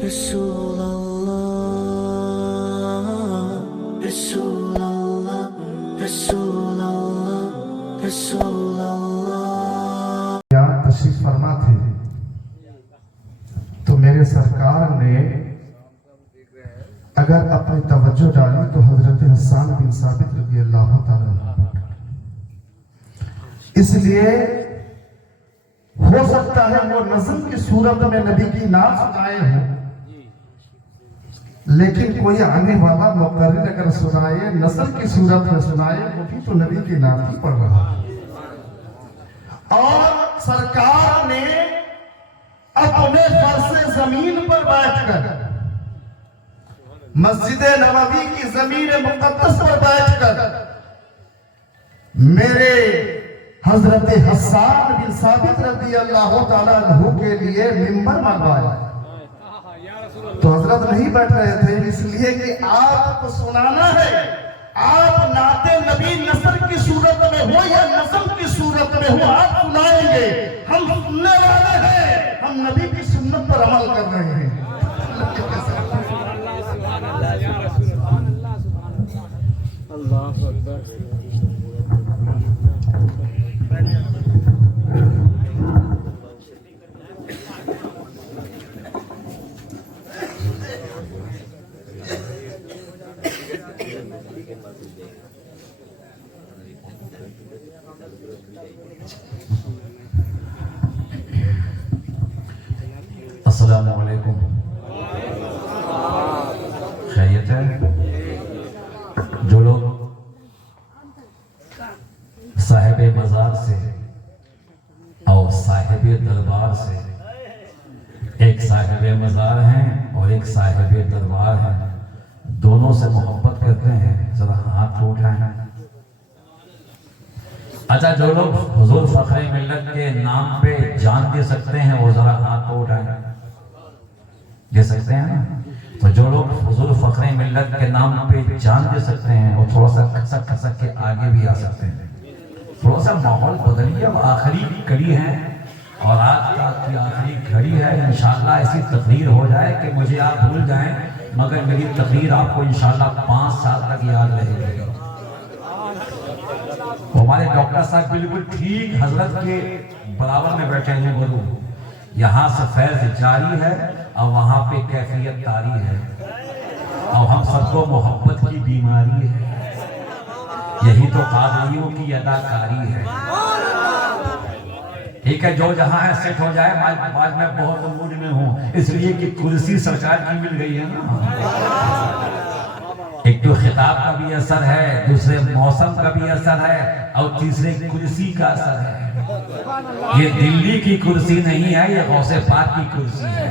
رسول اللہ رسول اللہ رسول اللہ رسول اللہ یہاں تشریف فرما تھے تو میرے سرکار نے اگر اپنی توجہ ڈالی تو حضرت حسان بن ثابت رضی اللہ تعالیٰ عنہ، اس لیے ہو سکتا ہے وہ نظم کی صورت میں نبی کی نعت سنائے ہوں، لیکن کوئی آنے والا مقرر اگر سنائے نظم کی صورت میں سنائے وہ بھی تو نبی کی نعت ہی پڑھ رہا ہے۔ اور سرکار نے اپنے فرش زمین پر بیٹھ کر مسجد نبوی کی زمین مقدس پر بیٹھ کر میرے حضرت حسان بن ثابت رضی اللہ تعالیٰ عنہ کے لیے ممبر منگوایا۔ تو حضرت نہیں بیٹھ رہے تھے اس لیے کہ آپ کو سنانا ہے، آپ نعت نبی نثر کی صورت میں ہو یا نظم کی صورت میں ہو آپ سنائیں گے، ہم سننے والے ہیں، ہم نبی کی سنت پر عمل کر رہے ہیں۔ السلام علیکم، خیریت ہے؟ جو لوگ صاحب مزار سے اور صاحب دربار سے، ایک صاحب مزار ہیں اور ایک صاحب دربار ہیں، دونوں سے محبت کرتے ہیں، ذرا ہاتھ اٹھائیں۔ اچھا، جو لوگ حضور فخر ملت کے نام پہ جان دے سکتے ہیں وہ ذرا ہاتھ اٹھائیں، دے سکتے ہیں نا؟ تو جو لوگ حضور فخر ملت کے نام پہ جان دے سکتے ہیں وہ تھوڑا سا کھسک کھسک کے آگے بھی آ سکتے ہیں۔ تھوڑا سا ماحول بدلیے، اب آخری کڑی ہے اور آج کی آخری گھڑی ہے، انشاءاللہ ایسی تقریر ہو جائے کہ مجھے آپ بھول جائیں مگر میری تقریر آپ کو انشاءاللہ 5 سال تک یاد رہے گی۔ ہمارے ڈاکٹر صاحب بالکل ٹھیک حضرت کے برابر میں بیٹھے ہیں، گرو یہاں سے فیض جاری ہے اور وہاں پہ کیفیت طاری ہے، اور ہم سب کو محبت کی بیماری ہے، یہی تو قادریوں کی اداکاری ہے۔ ٹھیک ہے، جو جہاں ہے سیٹ ہو جائے، آج میں بہت موڈ میں ہوں اس لیے کہ کرسی سرکار کی مل گئی ہے نا۔ ایک تو خطاب کا بھی اثر ہے، دوسرے موسم کا بھی اثر ہے، اور تیسرے کرسی کا اثر ہے۔ یہ دلی کی کرسی نہیں ہے، یہ غوث پاک کی کرسی ہے۔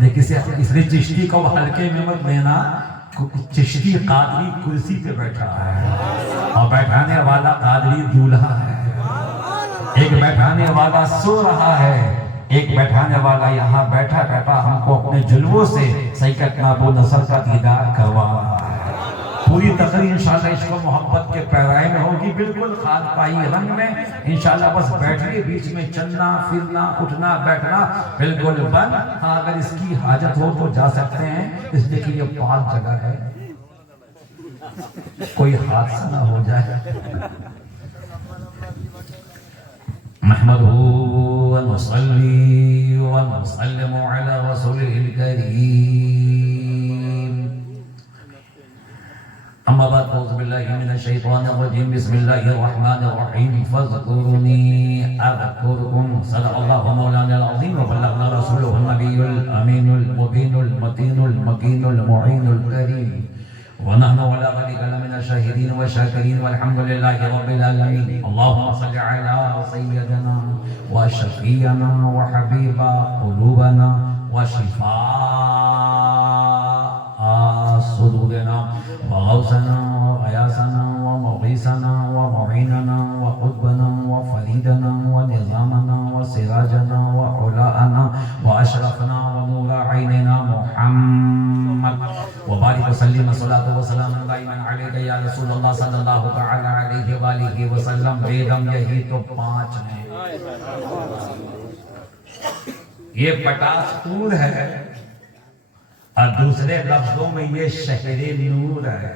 دیکھیے اس لیے چشتی کو ہلکے میں مت لینا، چشتی قادری کرسی پہ بیٹھا ہے اور بیٹھانے والا قادری دولہا ہے۔ ایک بیٹھانے والا سو رہا ہے، ایک بیٹھانے والا یہاں بیٹھا بیٹھا ہم کو اپنے جلووں سے سیدنا ابو نصر کا دیدار کروا رہا ہے۔ پوری تقریر انشاءاللہ عشق و محبت کے پیرائے میں ہوگی، بالکل خاک پائی رنگ میں انشاءاللہ۔ بس بیٹھیے، بیچ میں چلنا پھرنا اٹھنا بیٹھنا بالکل بند۔ ہاں، اگر اس کی حاجت ہو تو جا سکتے ہیں، اس لیے کہ یہ پاک جگہ ہے، کوئی حادثہ نہ ہو جائے۔ نحمده ونصلي ونسلم على رسوله الكريم، أما بعد، أعوذ بالله من الشيطان الرجيم، بسم الله الرحمن الرحيم، فاذكروني أذكركم، صدق الله مولانا العظيم وبلغنا رسوله النبي الأمين المبين المتين المكين المعين الكريم، ونحن على ذلك لمن الشاهدين والشاكرين، والحمد لله رب العالمين۔ اللهم صل على سيدنا وشفينا وحبيب قلوبنا وشفاء صدورنا وغوثنا وغياثنا ومغيثنا ومعيننا وقطبنا وفريدنا ونظامنا وسراجنا وعلاءنا وأشرفنا ونور عيننا محمد، وبارك وسلم صلاة وسلام دائما عليك يا رسول اللہ صلی اللہ تعالی علیہ وآلہ وسلم۔ بیدم یہی تو 5 ہیں، یہ پٹاس پور ہے، اور دوسرے لفظوں میں یہ شہر نور ہے،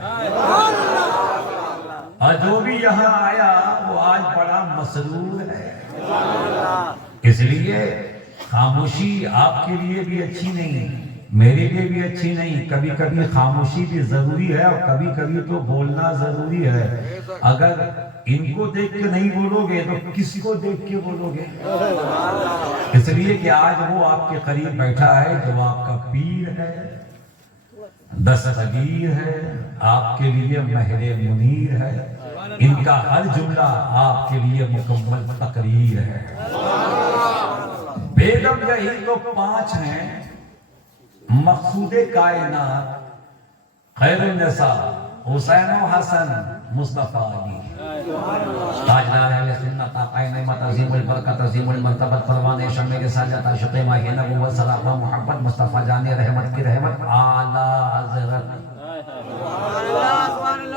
اور جو بھی یہاں آیا وہ آج بڑا مسرور ہے۔ اس لیے خاموشی آپ کے لیے بھی اچھی نہیں، میرے لیے بھی اچھی نہیں، کبھی کبھی خاموشی بھی ضروری ہے، اور کبھی کبھی تو بولنا ضروری ہے۔ اگر ان کو دیکھ کے نہیں بولو گے تو کس کو دیکھ کے بولو گے؟ اس لیے کہ آج وہ آپ کے قریب بیٹھا ہے جو آپ کا پیر ہے، دستگیر ہے، آپ کے لیے مہر منیر ہے، ان کا ہر جملہ آپ کے لیے مکمل تقریر ہے۔ بیگم یہی تو 5 ہیں، مقصود کائنات، خیر النساء، حسین و حسن، مصطفیٰ علی، تاجدار اہل سنت، آقائے نعمت، عظیم البرکت، عظیم المرتبت، پروان شمع رسالت، عاشق ماہ نبوت، صراحہ محبت، مصطفیٰ جان رحمت کی رحمت، اعلیٰ حضرت۔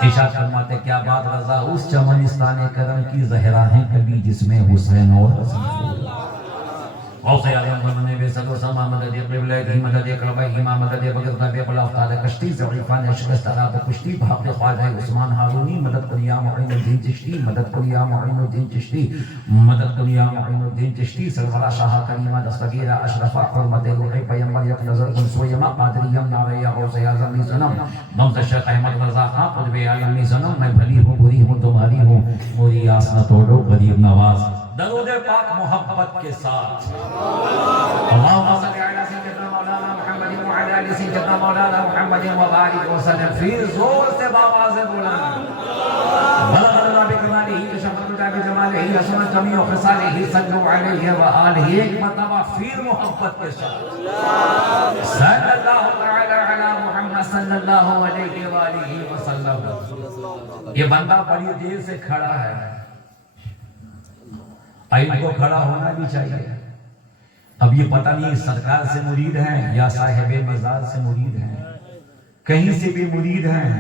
ارشاد فرماتے کیا بات رضا اس چمنستان کرم کی زہرا ہیں کبھی جس میں حسین اور حسن۔ غوث اعظم بننے بے صد و سما مدد قبلہ دی مدد قربہ امام مدد بغیر طبع قلع افتاد کشتی ضعیفان شکست رات کشتی بحق خواجہ عثمان ہارونی مدد کن یا معین الدین چشتی مدد کن یا معین الدین چشتی مدد کن یا معین الدین چشتی سرورہ شاہ کریمہ دستگیرہ اشرفہ حرمت روح پیمبر یک نظر کن سویمہ قادریم نعرہ غوث اعظم زنم نمز شیخ احمد رضا خان قطب عالمی زنم میں بھلی ہوں بری ہوں تمہاری ہوں موری آس نہ توڑو غریب نواز۔ درود پاک محبت کے ساتھ اللہم صلی علی سیدنا مولانا محمد وعلی آل سیدنا مولانا محمد وبارک وسلم۔ پھر زور سے باواز بولانا بلغ اللہ بکمالہ کشف الہدی بجمالہ حسنت جمیع خصالہ صلوا علیہ وآلہ۔ ایک مرتبہ پھر محبت کے ساتھ صلی اللہ تعالی علی محمد صلی اللہ علیہ وآلہ وسلم۔ یہ بندہ بڑی دیر سے کھڑا ہے، ان کو کھڑا ہونا بھی چاہیے۔ اب یہ پتہ نہیں سرکار سے مرید ہیں یا صاحب مزار سے مرید ہیں، کہیں سے بھی مرید ہیں،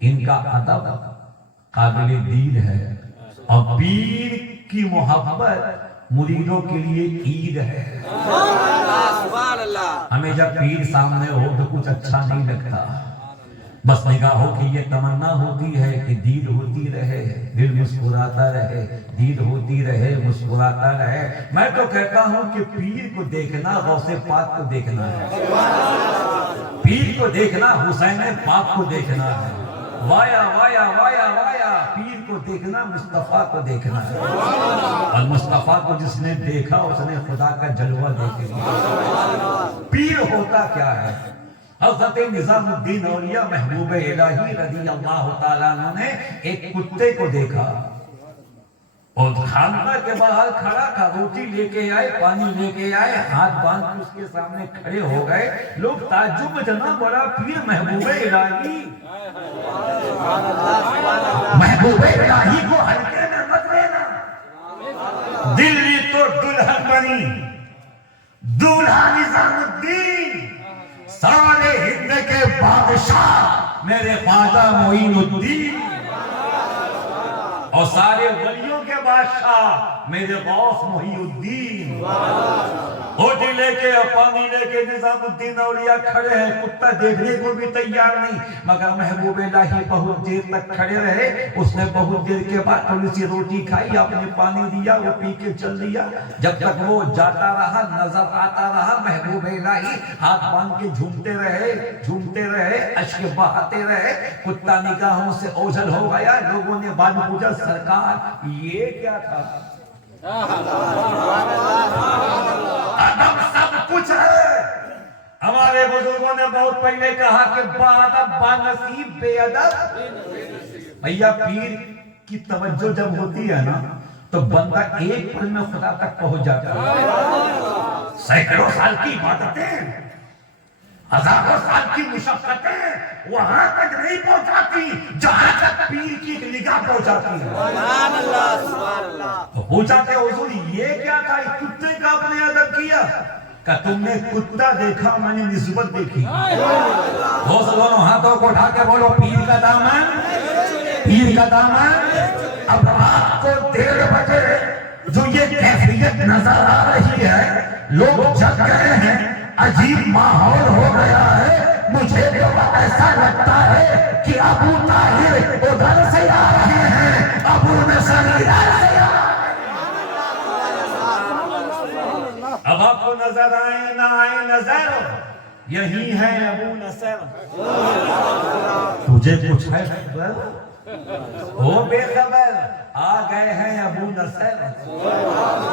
ان کا ادب قابل دید ہے، اور پیر کی محبت مریدوں کے لیے عید ہے۔ ہمیں جب پیر سامنے ہو تو کچھ اچھا نہیں لگتا، بس نگاہوں کی یہ تمنا ہوتی ہے کہ دید ہوتی رہے، دل مسکراتا رہے، دید ہوتی رہے، مسکراتا رہے۔ میں تو کہتا ہوں کہ پیر کو دیکھنا غوث پاک کو دیکھنا ہے، پیر کو دیکھنا حسین پاک کو دیکھنا ہے، وایا وایا وایا وایا پیر کو دیکھنا مصطفیٰ کو دیکھنا ہے، اور مصطفیٰ کو جس نے دیکھا اس نے خدا کا جلوہ دیکھ لیا۔ پیر ہوتا کیا ہے؟ حضرت نظام الدین اولیاء محبوب الہی رضی اللہ تعالیٰ عنہ نے ایک کتے کو دیکھا، اور خانقاہ کے باہر کھڑا تھا، روٹی لے کے آئے، پانی لے کے آئے، ہاتھ باندھ کے اس کے سامنے کھڑے ہو گئے۔ لوگ تعجب میں جنا بڑا پیر محبوب الہی، محبوب الہی کو ہلکے میں مت لینا۔ دلی تو دلہن بنی، دولہا نظام الدین، سارے ہند کے بادشاہ میرے خواجہ معین الدین، اور سارے ولیوں کے بادشاہ میرے غوث محی الدین۔ روٹی لے کے اور پانی لے کے نظام الدین اولیاء کھڑے ہیں، کتا دیکھنے کو بھی تیار نہیں، مگر محبوب الہی بہت دیر تک کھڑے رہے۔ اس نے بہت دیر کے بعد تھوڑی سی روٹی کھائی، آپ نے پانی دیا، وہ پی کے چل دیا۔ جب تک وہ جاتا رہا، نظر آتا رہا، محبوب الہی ہاتھ باندھ کے جھومتے رہے، اشک بہاتے رہے۔ کتا نگاہوں سے اوجھل ہو گیا۔ لوگوں نے بعد میں پوچھا سرکار یہ کیا تھا؟ ادب سب کچھ ہے۔ ہمارے بزرگوں نے بہت پہلے کہا کہ بادب بانصیب بے ادب۔ بھیا پیر کی توجہ جب ہوتی ہے نا تو بندہ ایک پل میں خدا تک پہنچ جاتا ہے۔ سینکڑوں سال کی عبادتیں، ہزاروں سال کی مشقتیں وہاں تک نہیں پہنچاتی جہاں تک پیر کی نگاہ پہنچاتی ہے۔ تو پوچھا کہ حضور یہ کیا تھا؟ اس کتے کا آپ نے ادب کیا؟ کہ تم نے کتا دیکھا، میں نے نسبت دیکھی۔ دوست دونوں ہاتھوں کو اٹھا کے بولو پیر کا دامن، پیر کا دامن۔ اب رات کو 1:30 بجے جو یہ کیفیت نظر آ رہی ہے، لوگ جگ گئے ہیں، عجیب ماحول ہو گیا ہے، مجھے تو ایسا لگتا ہے کہ ابو طاہر ادھر سے آ رہے ہیں، ابو نصر ادھر سے آ رہے ہیں۔ اب آپ کو نظر آئے نہ آئے نظر، یہی ہے ابو نصر۔ تجھے کچھ ہے خبر؟ وہ بے خبر، آ گئے ہیں ابو نصر۔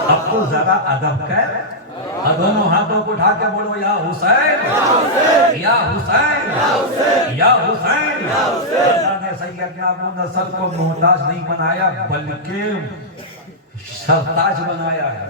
اب تو ذرا ادب کر، اور دونوں ہاتھوں کو اٹھا کے بولو یا حسین یا حسین یا حسین۔ اللہ نے سیدنا ابو نصر کو محتاج نہیں بنایا بلکہ سرتاج بنایا ہے۔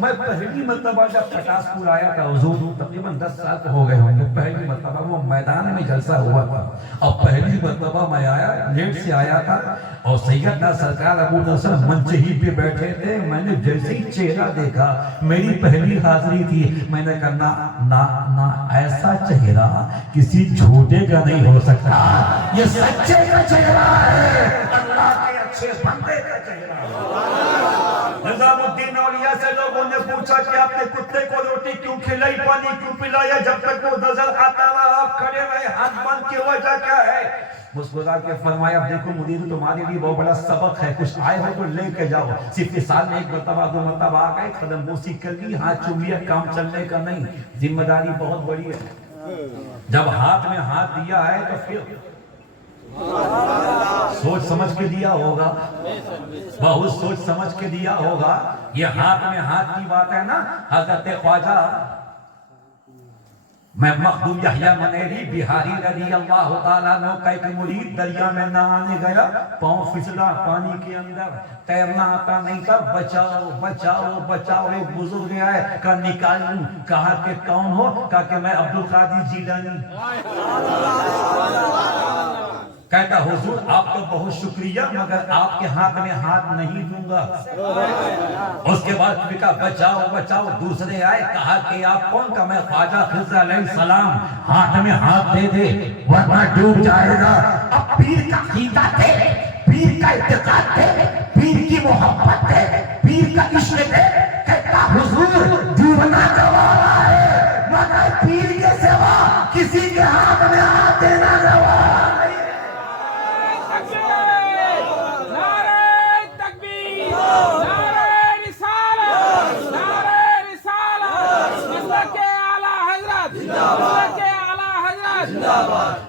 میں پہلی مرتبہ جب پٹاسپور آیا تھا، حضور تقریباً 10 سال ہو گئے ہوں گے، پہلی مرتبہ وہ میدان میں جلسہ ہوا تھا، اور پہلی مرتبہ میں آیا، لیٹ سے آیا تھا، اور سیدنا سرکار ابو نصر منچ ہی پہ بیٹھے تھے۔ میں نے جیسے ہی چہرہ دیکھا، میری پہلی حاضری تھی، میں نے کہا نہ ایسا چہرہ کسی جھوٹے کا نہیں ہو سکتا، یہ سچے کا چہرہ ہے، اللہ کے اچھے بندے کا چہرہ۔ نظام الدین اولیاء سے لوگوں نے پوچھا کہ آپ نے کتے کو روٹی کیوں کھلائی، پانی کیوں پلایا، جب تک وہ نظر آتا رہا آپ کھڑے رہے ہاتھ باندھ کے، وجہ کیا ہے؟ مسکرا کے فرمایا اب دیکھو مدیر تمہارے لیے بہت بڑا سبق ہے، کچھ آئے ہو تو لے کے جاؤ۔ صرف سال میں ایک مرتبہ 2 مرتبہ آ گئے، قدم بوسی کر لی، ہاتھ چوم لیا، کام چلنے کا نہیں، ذمہ داری بہت بڑی ہے۔ جب ہاتھ میں ہاتھ دیا ہے تو پھر سوچ سمجھ کے دیا ہوگا، بہت سوچ سمجھ کے دیا ہوگا۔ یہ ہاتھ میں ہاتھ کی بات ہے نا، حضرت خواجہ میں مخدوم یحییٰ منیری بہاری رضی اللہ تعالیٰ عنہ کا ایک مرید دریا میں نہانے گیا، پاؤں پھسلا پانی کے اندر، تیرنا آتا نہیں تھا، بچاؤ بچاؤ بچاؤ۔ ایک بزرگ آئے، کہا نکالوں، کہا کہ کون ہو، کہا کہ میں عبدالقادر جیلانی۔ کہتا حضور آپ کا بہت شکریہ، مگر آپ کے ہاتھ میں ہاتھ نہیں دوں گا۔ اس کے بعد کہا بچاؤ بچاؤ، دوسرے آئے، کہا کہ آپ کون؟ کا میں خواجہ خضر علیہ السلام، ہاتھ میں ہاتھ دے دے ورنہ ڈوب جائے گا۔ اب پیر کا عقیدہ تھے، پیر کا اعتقاد تھے، پیر کی محبت تھے، پیر کا عشق تھے۔ کہتا حضور ڈوبنا گوارا ہے، مگر پیر کے سوا کسی کے ہاتھ میں ہاتھ دینا گوارا نہیں۔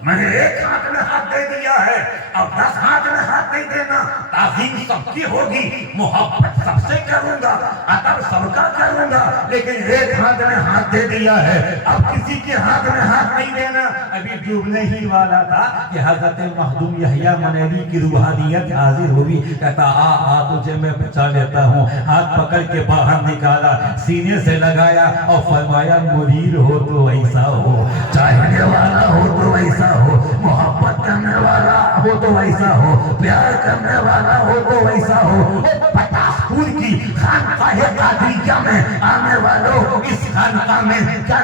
میں نے ایک ہاتھ میں ہاتھ دے دیا ہے، اب 10 ہاتھ میں ہاتھ نہیں دینا۔ تعظیم سب کی ہوگی، محبت سب سے کروں گا، ادب سب کا کروں گا، لیکن ایک ہاتھ میں ہاتھ دے دیا ہے، اب کسی کے ہاتھ میں ہاتھ نہیں دینا۔ ابھی ڈوبنے ہی والا تھا کہ حضرت مخدوم یحییٰ منیری کی روحانیت حاضر ہوئی۔ کہتا آ تجھے میں بچا لیتا ہوں۔ ہاتھ پکڑ کے باہر نکالا، سینے سے لگایا اور فرمایا مرید ہو تو ایسا ہو، چاہنے والا ہو تو ایسا ہو، محبت کرنے والا ہو تو ویسا ہو، پیار کرنے والا ہو تو ویسا ہو۔ پٹاسپور کی خانقاہ قادریہ میں آنے والوں، اس خانقاہ میں کیا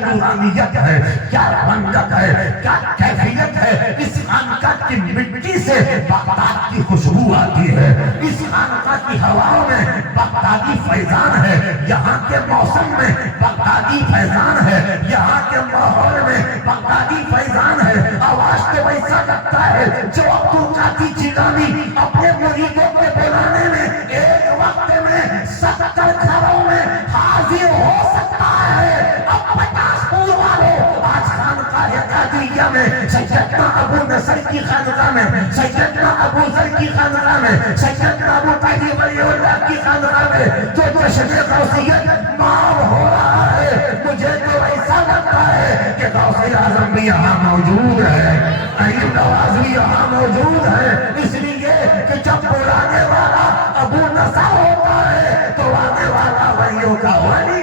نورانیت ہے، کیا رنگت ہے، کیا کیفیت ہے۔ اس خانقاہ کی مٹی سے بغداد کی خوشبو آتی ہے، اس خانقاہ کی ہواؤں میں بغدادی فیضان ہے، یہاں کے موسم میں بغدادی فیضان ہے، یہاں کے ماحول میں بغدادی فیضان ہے۔ آواز تو ویسا لگتا ہے جو عبدالقادر جیلانی اپنے مریدوں کے بلانے میں ایک وقت میں 70 گھروں میں حاضر ہو سکتا ہے۔ اب پٹاسپور والوں، آج خانقاہ قادریہ میں سیدنا ابو نصر کی خانقاہ میں، سیدنا ابو ذر کی خانقاہ میں، سیدنا ابو طاہر ولی اللہ کی خانقاہ میں جو جشن غوثیت ماب ہو رہا ہے، مجھے تو ایسا لگتا ہے کہ غوث اعظم بھی یہاں موجود ہے، غریب نواز بھی یہاں موجود ہے، اس لیے کہ جب بلانے والا ابو نصر ہوتا ہے تو آنے والا ولیوں کا ولی۔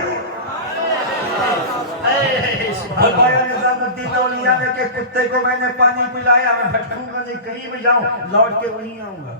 فرمایا نظام الدین اولیاء نے کہ کتے کو میں نے پانی پلایا، میں بھٹکوں گا نہیں، کہیں بھی جاؤں لوٹ کے وہیں آؤں گا۔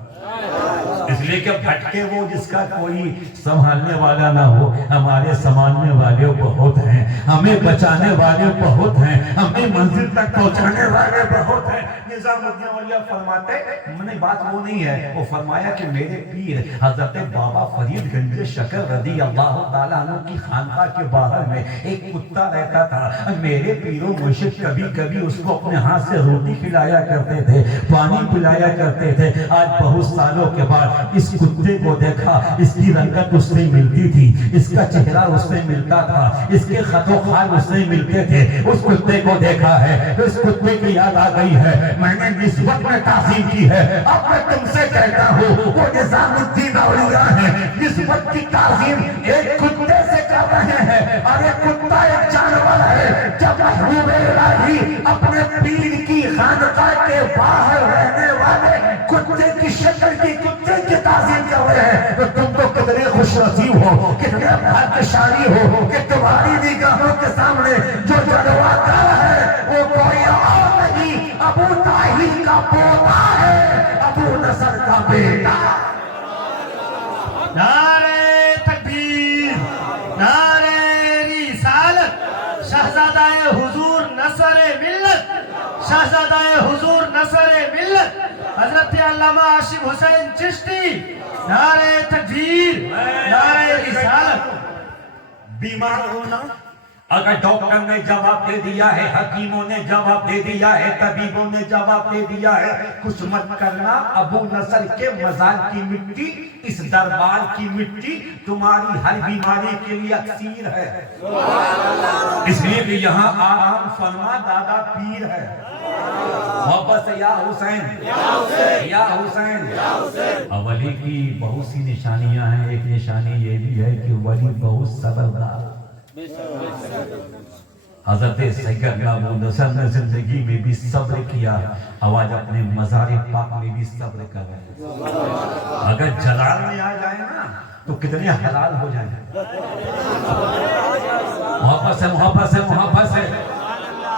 اس لیے کہ بھٹکے وہ جس کا کوئی سنبھالنے والا نہ ہو، ہمارے سنبھالنے والے بہت ہیں، ہمیں بچانے والے بہت ہیں، ہمیں منزل تک پہنچانے والے بہت ہیں۔ نظام الدین اولیاء فرماتے، میں نے بات وہ نہیں ہے، وہ فرمایا کہ میرے پیر حضرت بابا فرید گنج شکر رضی اللہ تعالیٰ عنہ کی خانقاہ کے باہر میں ایک کتا رہتا تھا، میرے پیر و مرشد کبھی کبھی اس کو اپنے ہاتھ سے روٹی کھلایا کرتے تھے، پانی پلایا کرتے تھے۔ آج بہت سالوں کے بعد اس کتے کو دیکھا، اس کی رنگت اس سے ملتی تھی، اس کا چہرہ اس سے ملتا تھا، اس کے خط و خال اس سے ملتے تھے۔ اس کتے کو دیکھا ہے، اس کتے کی یاد آ گئی ہے، میں نے نسبت میں تعظیم کی ہے، اب میں تم سے کہتا ہوں وہ نظام الدین اولیاء ہے، نسبت کی تعظیم ایک کتے سے کر رہے ہیں، اور ایک کتا ایک جانور ہے۔ جب محبوب الہی اپنے پیر کی خانقاہ کے باہر رہنے والے کتے کی شکل کی کتے کی تعظیم کر رہے ہیں، تو تم تو کتنے خوش نصیب ہو، کتنے بھاگیشالی ہو کہ تمہاری نگاہوں کے سامنے جو جلوہ گر ہے وہ کوئی اور نہیں، ابو طاہر کا پوتا ہے، ابو نصر کا بیٹا۔ نعرہ تکبیر، نعرہ رسالت، شہزادہ حضور نصر ملت، شہزادہ حضور نصر ملت حضرت علامہ عاشق حسین چشتی، نعرہ تکبیر، نعرہ رسالت۔ بیمار ہونا اگر ڈاکٹر نے جواب دے دیا ہے، حکیموں نے جواب دے دیا ہے، طبیبوں نے جواب دے دیا ہے، کچھ مت کرنا، ابو نصر کے مزار کی مٹی، اس دربار کی مٹی تمہاری ہر بیماری کے لیے اکسیر ہے۔ اس لیے کہ یہاں آرام فرما دادا پیر ہے۔ محبت سے یا حسین، یا حسین۔ ولی کی بہت سی نشانیاں ہیں، ایک نشانی یہ بھی ہے کہ ولی بہت صبردار۔ حضرت سیدنا ابو نصر نے زندگی میں بھی صبر کیا، آج اپنے مزار پاک میں بھی صبر کر رہے ہیں۔ اگر جلال میں آ جائے نا تو کتنے حلال ہو جائیں۔ محبت سے محبت سے محبت سے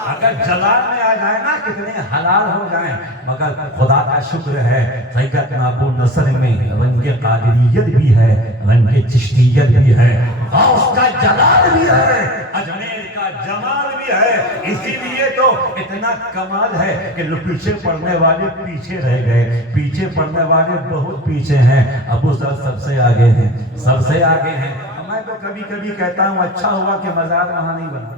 اگر جلال میں آ جائے نا کتنے حلال ہو جائیں۔ مگر خدا کا شکر ہے سیدنا ابو نصر میں رنگ قادریت بھی ہے، رنگ چشتیت بھی ہے، غوث کا جلال بھی ہے، اجمیر کا جمال بھی ہے۔ اسی لیے تو اتنا کمال ہے کہ پیچھے پڑھنے والے پیچھے رہ گئے، پیچھے پڑھنے والے بہت پیچھے ہیں، ابو ذر سب سے آگے ہیں، سب سے آگے ہیں۔ میں تو کبھی کبھی کہتا ہوں اچھا ہوا کہ مزار وہاں نہیں بنا۔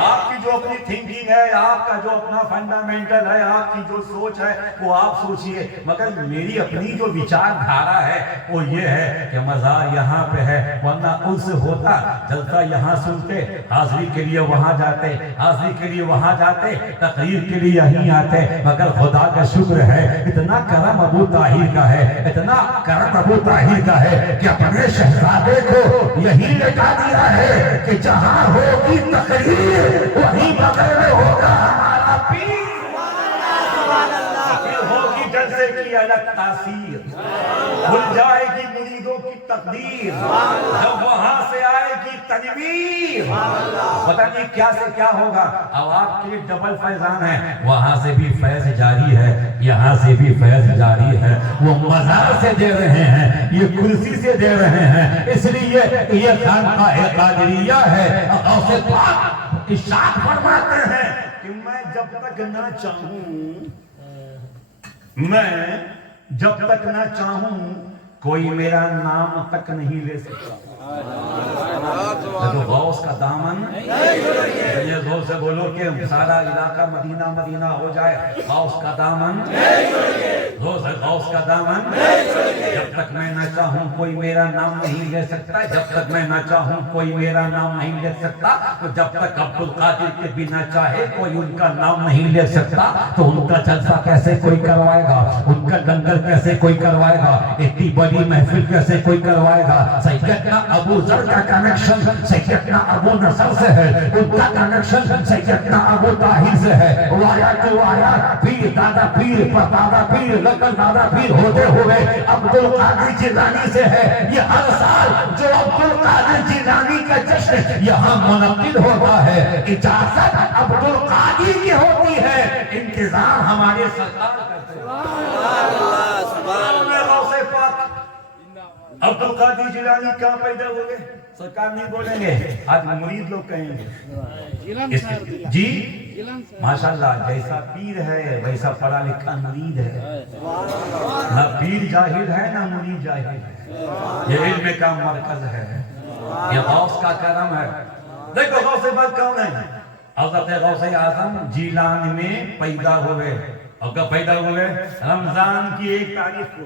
آپ کی جو اپنی تھنکنگ ہے، آپ کا جو اپنا فنڈامنٹل ہے، آپ کی جو سوچ ہے وہ آپ سوچئے، مگر میری اپنی جو وچار دھارا ہے وہ یہ ہے کہ مزار یہاں پہ ہے، ورنہ ان سے ہوتا جلسہ یہاں سنتے، حاضری کے لیے وہاں جاتے، حاضری کے لیے وہاں جاتے، تقریر کے لیے یہیں آتے۔ مگر خدا کا شکر ہے اتنا کرم ابو طاہر کا ہے، اتنا کرم ابو طاہر کا ہے کہ اپنے شہزادے کو یہی لٹا دیا ہے کہ جہاں ہوگی تقریر وہیں بغل میں ہوگا ہمارا پیر، پھر ہوگی جلسے کی الگ تاثیر، کھل جائے گی مریدوں کی تقدیر، جب وہاں سے آئے گی تنویر، پتہ نہیں کیا سے کیا ہوگا۔ اب آپ کے ڈبل فیضان ہیں، وہاں سے بھی فیض جاری ہے، یہاں سے بھی فیض جاری ہے، وہ مزار سے دے رہے ہیں، یہ کرسی سے دے رہے ہیں، اس لیے یہ خانقاہ قادریہ ہے۔ غوث پاک ارشاد فرماتے ہیں کہ میں جب تک نہ چاہوں، میں جب تک نہ چاہوں کوئی میرا نام تک نہیں لے سکتا۔ تو غوث کا دامن یہ زور سے بولو کہ سارا علاقہ مدینہ مدینہ ہو جائے، غوث کا دامن، زور سے غوث کا دامن، جب تک میں نہ چاہوں کوئی میرا نام نہیں لے سکتا، جب تک میں نہ چاہوں کوئی میرا نام نہیں لے سکتا، تو جب تک عبد القادر کے بھی نہ چاہے کوئی ان کا نام نہیں لے سکتا، تو ان کا جلسہ کیسے کوئی کروائے گا، ان کا لنگر کیسے کوئی کروائے گا، اتنی بڑی محفل کیسے کوئی کروائے گا۔ سیدنا ابو ذر کا کنیکشن کنیکشن سیدنا ابو نصر سے ہے، ان کا کنیکشن سیدنا ابو طاہر سے ہے، وایا تو آیا پیر دادا پیر پردادا پیر لقن دادا پیر ہوتے ہوئے عبد القادر جیلانی سے ہے۔ یہ ہر سال جو عبد القادر جیلانی کا جشن یہاں منعقد ہوتا ہے، اجازت عبد القادر کی ہوتی ہے، انتظام ہمارے سرکار کرتے ہیں۔ عبد القادر جیلانی کہاں پیدا ہوئے؟ سرکار نہیں بولیں گے، آج مرید لوگ کہیں گے جی ماشاءاللہ، جیسا پیر ہے ویسا پڑھا لکھا مرید ہے، نہ پیر جاہل ہے نہ مرید جاہل ہے، یہ علم کا مرکز ہے، یہ غوث کا کرم ہے۔ دیکھو غوث پاک کون ہے؟ حضرت غوث اعظم جیلان میں پیدا ہوئے، اور کب پیدا ہوئے؟ رمضان کی 1 تاریخ کو،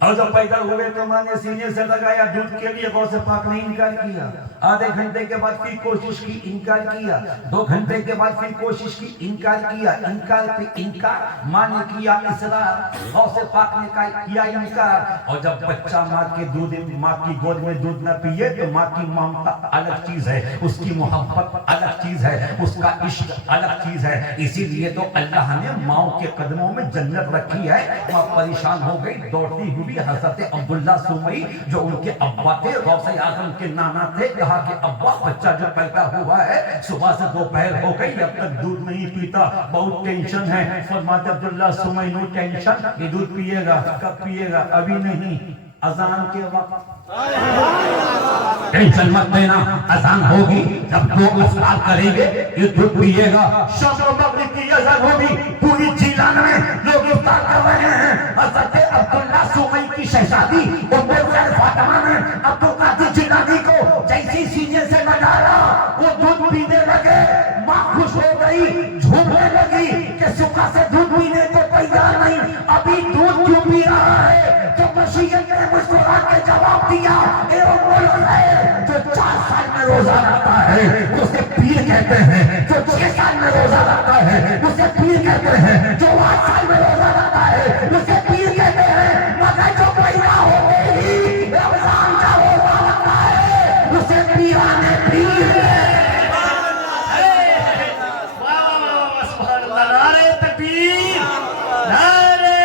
اور جب پیدا ہوئے تو ماں نے سینے سے لگایا دودھ کے لیے، غوث پاک نے انکار کیا، آدھے گھنٹے کے بعد پھر کوشش کی، انکار کیا، 2 گھنٹے کے بعد پھر کوشش کی، انکار کیا، انکار پہ انکار، ماں نے کیا اصرار، غوث پاک نے کیا انکار، اور جب بچہ ماں کی گود میں دودھ نہ پیے تو ماں کی ممتا الگ چیز ہے، اس کی محبت الگ چیز ہے، اس کا عشق الگ چیز ہے، اسی لیے تو اللہ نے ماں کے قدموں میں جنت رکھی ہے۔ ماں پریشان ہو گئی، دوڑتی ہوئی حضرت عبداللہ سومری جو ان کے ابا تھے، غوث اعظم کے نانا تھے، کہا کہ ابا بچہ جو پیدا ہوا ہے صبح سے دوپہر ہو گئی اب تک دودھ نہیں پیتا، بہت ٹینشن ہے۔ فرماتے عبداللہ سومری نو ٹینشن، یہ دودھ پیے گا، کب پیے گا؟ ابھی نہیں، اذان کے وقت۔ ٹینشن مت لینا، اذان ہوگی جب لوگ افطار کریں گے یہ دودھ پیے گا، شام و مغرب کی اذان ہوگی، پوری جیلان میں لوگ افطار کر رہے ہیں۔ حضرت عبداللہ سومری کی شہزادی ام الخیر فاطمہ نے عبد القادر جیلانی کو جیسی سینے سے لگایا وہ دودھ پینے لگے، ماں خوش ہو گئی، جھومنے لگی کہ صبح سے دودھ پینے کو تیار نہیں، ابھی دودھ کیوں پی رہا ہے؟ تو مشیت نے مسکرا کے جواب دیا، اے ام الخیر، جو 4 سال میں روزہ رکھتا ہے اسے پیر کہتے ہیں، جو 6 سال میں روزہ رکھتا ہے اسے پیر کہتے ہیں، جو 8 سال میں روزہ رکھتا ہے اسے پیر کہتے ہیں، مگر جو پیدا ہوتے ہی رمضان کا روزہ رکھتا ہے اسے پیرانے پیر ہے۔ نعرہ تکبیر، نعرہ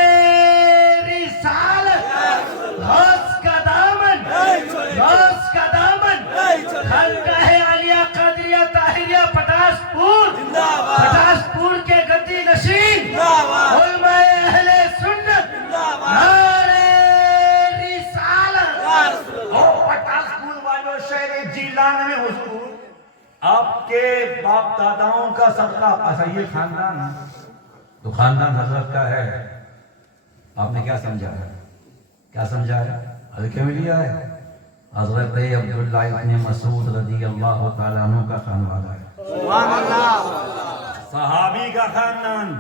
رسالت، غوث کا دامن، غوث کا دامن، خانقاہ عالیہ قادریہ طاہریہ پٹاس پور کے گدی نشین علماء اہل سنت، نعرہ رسالت۔ پٹاس پور والوں شہر جیلان میں حضور آپ کے باپ داداؤں کا صدقہ، ایسا یہ خاندان ہے تو خاندان حضرت کا ہے، آپ نے کیا سمجھا ہے؟ کیا سمجھا ہے؟ ہلکے میں لیا ہے؟ حضرت عبداللہ ابن مسعود رضی اللہ تعالیٰ عنہ کا خاندان ہے، صحابی کا خاندان۔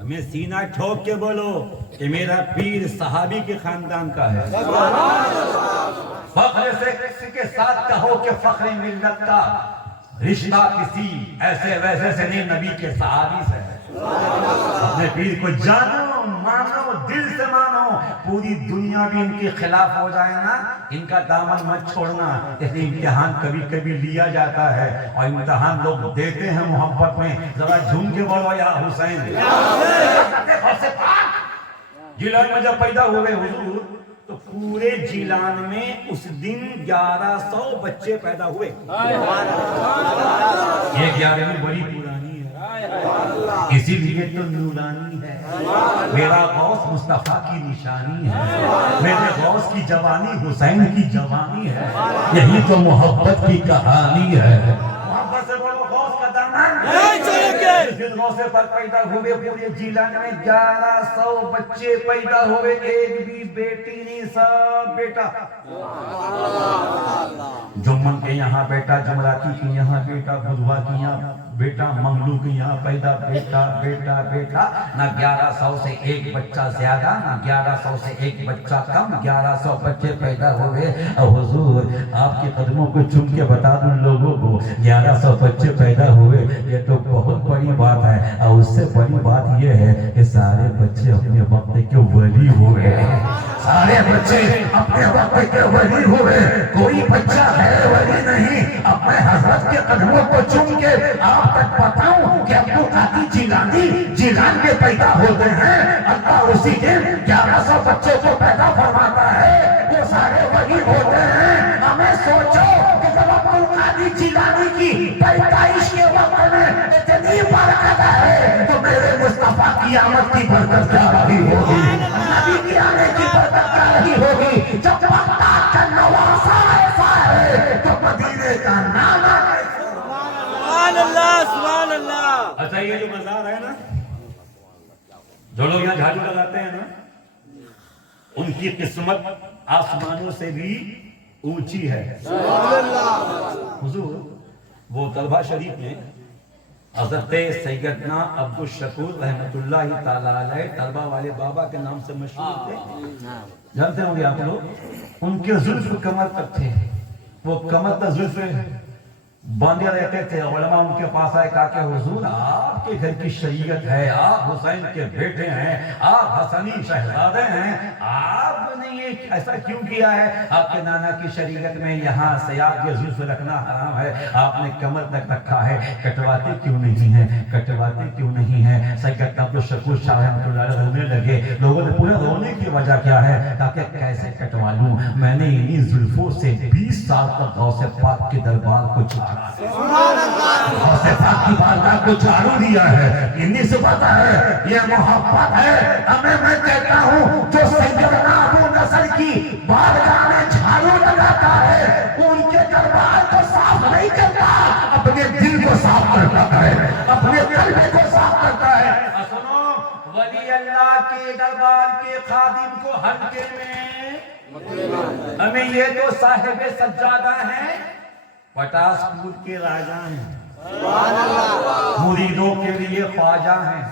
ہمیں سینہ ٹھوک کے بولو کہ میرا پیر صحابی کے خاندان کا ہے۔ فخر سے کسی کے ساتھ کہو کہ فخر ملت کا رشتہ کسی ایسے ویسے سے نہیں، نبی کے صحابی سے ہے۔ اپنے پیر کو جانو، مانو، دل سے مانو، پوری دنیا بھی ان کے خلاف ہو جائے نا، ان کا دامن مت چھوڑنا۔ ایسے امتحان کبھی کبھی لیا جاتا ہے اور امتحان لوگ دیتے ہیں محبت میں، ذرا جھوم کے بولو یا حسین۔ جیلان میں جب پیدا ہوئے حضور تو پورے جیلان میں اس دن 1100 بچے پیدا ہوئے۔ یہ 11ویں بڑی پرانی ہے، اسی لیے تو نورانی ہے۔ میرا غوث مصطفیٰ کی نشانی ہے، میرے غوث کی جوانی حسین کی جوانی ہے، یہی تو محبت کی کہانی ہے۔ محبت سے بولو غوث کا دامن، جس دن غوث پر پیدا ہوئے پورے جیلان میں 1100 بچے پیدا ہوئے، ایک بھی بیٹی نہیں، سب بیٹا۔ جمن کے یہاں بیٹا، جمراتی کے یہاں بیٹا، بدھوا کے یہاں بیٹا، منگلو کے یہاں پیدا بیٹا بیٹا بیٹا۔ نہ 1100 سے ایک بچہ زیادہ، نہ 1100 سے ایک بچہ کم، 1100 بچے پیدا ہوئے۔ اور حضور آپ کے قدموں کو چوم کے بتا دوں لوگوں کو، 1100 بچے پیدا ہوئے یہ تو بہت بڑی بات ہے، اور اس سے بڑی بات یہ ہے کہ سارے بچے اپنے وقت کے ولی ہوئے، سارے بچے اپنے وقت کے ولی ہوئے، کوئی بچہ ہے ولی نہیں۔ اب میں حضرت کے قدموں کو چوم کے آپ تک بتاؤں کہ عبد القادر جیلانی جیلان کے پیدا ہوتے ہیں، اللہ اسی کے 1100 بچوں کو پیدا فرماتا ہے، وہ سارے ولی ہوتے ہیں۔ ہمیں سوچو کہ جب عبد القادر جیلانی کی پیدائش کے وقت میں اتنی برکت ہے تو میرے مصطفیٰ کی آمد کی برکت کیا رہی ہوگی، نبی کی آنے کی برکت کیا رہی ہوگی۔ جب بغداد کا نواسا ایسا ہے تو مدینے کا نانا سبحان اللہ سبحان اللہ۔ اچھا یہ جو مزار ہے نا، جو لوگ یہاں جھاڑو لگاتے ہیں نا، ان کی قسمت آسمانوں سے بھی اونچی ہے۔ حضور وہ طلبہ شریف میں حضرت سیدنا عبد الشکور رحمۃ اللہ تعالی علیہ طلبہ والے بابا کے نام سے مشہور تھے، جانتے ہوں گے آپ لوگ۔ ان کے زلف کمر تک تھے، وہ کمر تک زلف باندھے رہتے تھے۔ علماء ان کے پاس آئے، کہا کہ حضور آپ کے گھر کی شریعت ہے، آپ حسین کے بیٹے ہیں، آپ حسنی شہزادے ہیں، آپ نے یہ ایسا کیوں کیا ہے؟ آپ کے نانا کی شریعت میں یہاں سیاہ کے زلف رکھنا حرام ہے، آپ نے کمر تک رکھا ہے، کٹواتے کیوں نہیں ہیں؟ کٹواتے کیوں نہیں ہیں؟ سیدنا عبد الشکور شاہ رحمۃ اللہ علیہ رونے لگے۔ لوگوں نے پورا رونے کی وجہ کیا ہے؟ کہا کہ کیسے کٹوا لوں، میں نے انہی زلفوں سے 20 سال تک غوث پاک کے دربار کو غوث پاک کی بارگاہ کو جھاڑو دیا ہے۔ یہ نسبت ہے، یہ محبت ہے۔ ہمیں میں کہتا ہوں جو سیدنا ابو نصر کی بارگاہ میں جھاڑو لگاتا ہے ان کے دربار کو صاف نہیں کرتا، اپنے دل کو صاف کرتا ہے، اپنے قلب کو صاف کرتا ہے۔ سنو، ولی اللہ کے دربار کے خادم کو حلقے میں، ہمیں یہ جو صاحب سجادہ ہیں پٹاس پور کے راجہ ہیں، مریدوں کے لیے خواجہ ہیں۔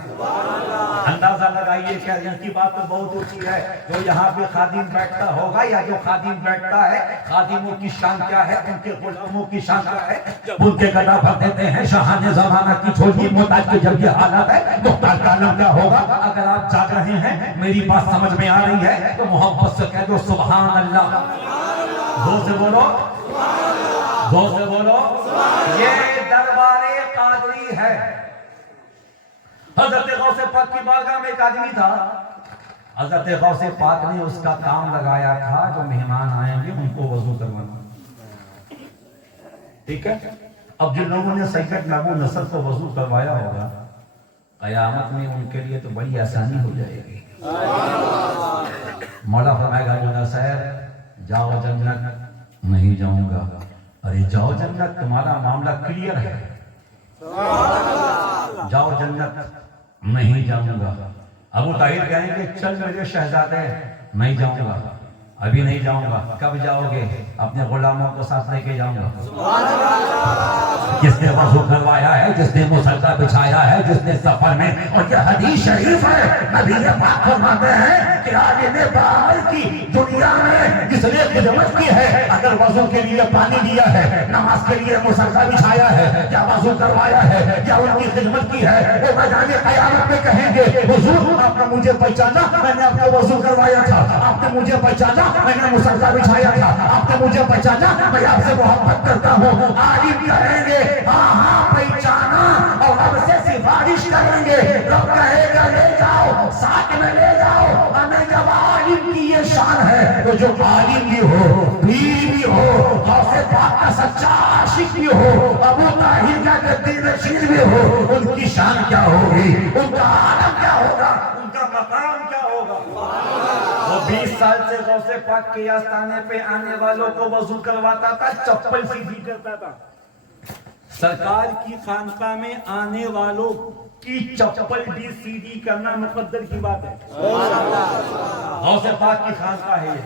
اندازہ لگائیے کہ ان کی بات تو بہت اونچی ہے، جو یہاں پہ خادم بیٹھتا ہوگا یا جو خادم بیٹھتا ہے، خادموں کی شان کیا ہے، ان کے غلاموں کی شان کیا ہے؟ جب ان کے گدا بھر دیتے ہیں شاہان زمانہ کی چھوڑی محتاج کی جب یہ حالت ہے، محتاج کا عالم کیا ہوگا؟ اگر آپ جاگ رہے ہیں، میری بات سمجھ میں آ رہی ہے تو محبت سے کہہ دو سبحان اللہ، زور سے بولو، زور سے بولو۔ یہ دربار قادری ہے۔ حضرت غوث پاک کی بارگاہ میں ایک آدمی تھا، حضرت غوث پاک نے اس کا کام لگایا تھا جو مہمان آئیں گے ان کو وضو کروانا، ٹھیک ہے؟ اب جن لوگوں نے سیدنا ابو نصر کو وضو کروایا ہوگا، قیامت میں ان کے لیے تو بڑی آسانی ہو جائے گی۔ مولا فرمائے گا ابو نصر جاؤ جنت، نہیں جاؤں گا۔ ارے جاؤ جنت، تمہارا معاملہ کلیئر ہے، جاؤ جنت، نہیں جاؤں گا۔ ابو طاہر کہیں گے چل میرے شہزادے، نہیں جاؤں گا، ابھی نہیں جاؤں گا۔ کب جاؤ گے؟ اپنے غلاموں کو ساتھ لے کے جاؤں گا۔ جس نے وضو کروایا ہے، جس نے مسلح بچھایا ہے، جس نے سفر میں، اور یہ حدیث شریف ہے، نبی پاک فرماتے ہیں کہ عالم باعمل کی دنیا میں جس نے خدمت کی ہے، اگر وضو کے لیے پانی دیا ہے، نماز کے لیے مسلح بچھایا ہے، یا وضو کروایا ہے، یا ان کی خدمت کی ہے، وہ میدان قیامت میں کہیں گے حضور آپ نے مجھے پہچانا، میں نے آپ کو وضو کروایا تھا، آپ نے مجھے پہچانا، میں نے مسلح بچھایا تھا، آپ نے مجھے پہچانا، میں آپ سے محبت کرتا ہوں۔ عالم کہیں گے ہاں ہاں پہچانا، اور رب سے سفارش کریں گے، رب کہے گا لے جاؤ، ساتھ میں لے جاؤ۔ ہمیں جب عالم کی یہ شان ہے تو جو عالم بھی ہو، پیر بھی ہو، غوث پاک کا سچا عاشق بھی ہو، ابو طاہر کا گدی نشین بھی ہو، ان کی شان کیا ہوگی، ان کا عالم کیا ہوگا، ان کا مقام کیا ہوگا۔ وہ 20 سال سے غوث پاک کے آستانے پہ آنے والوں کو وضو کرواتا تھا، چپل سیدھی کرتا تھا۔ سرکار کی خانقاہ میں آنے والوں کی چپل بھی سیدھی کرنا مقدر کی بات ہے۔ غوث پاک کی خانقاہ ہے یہ،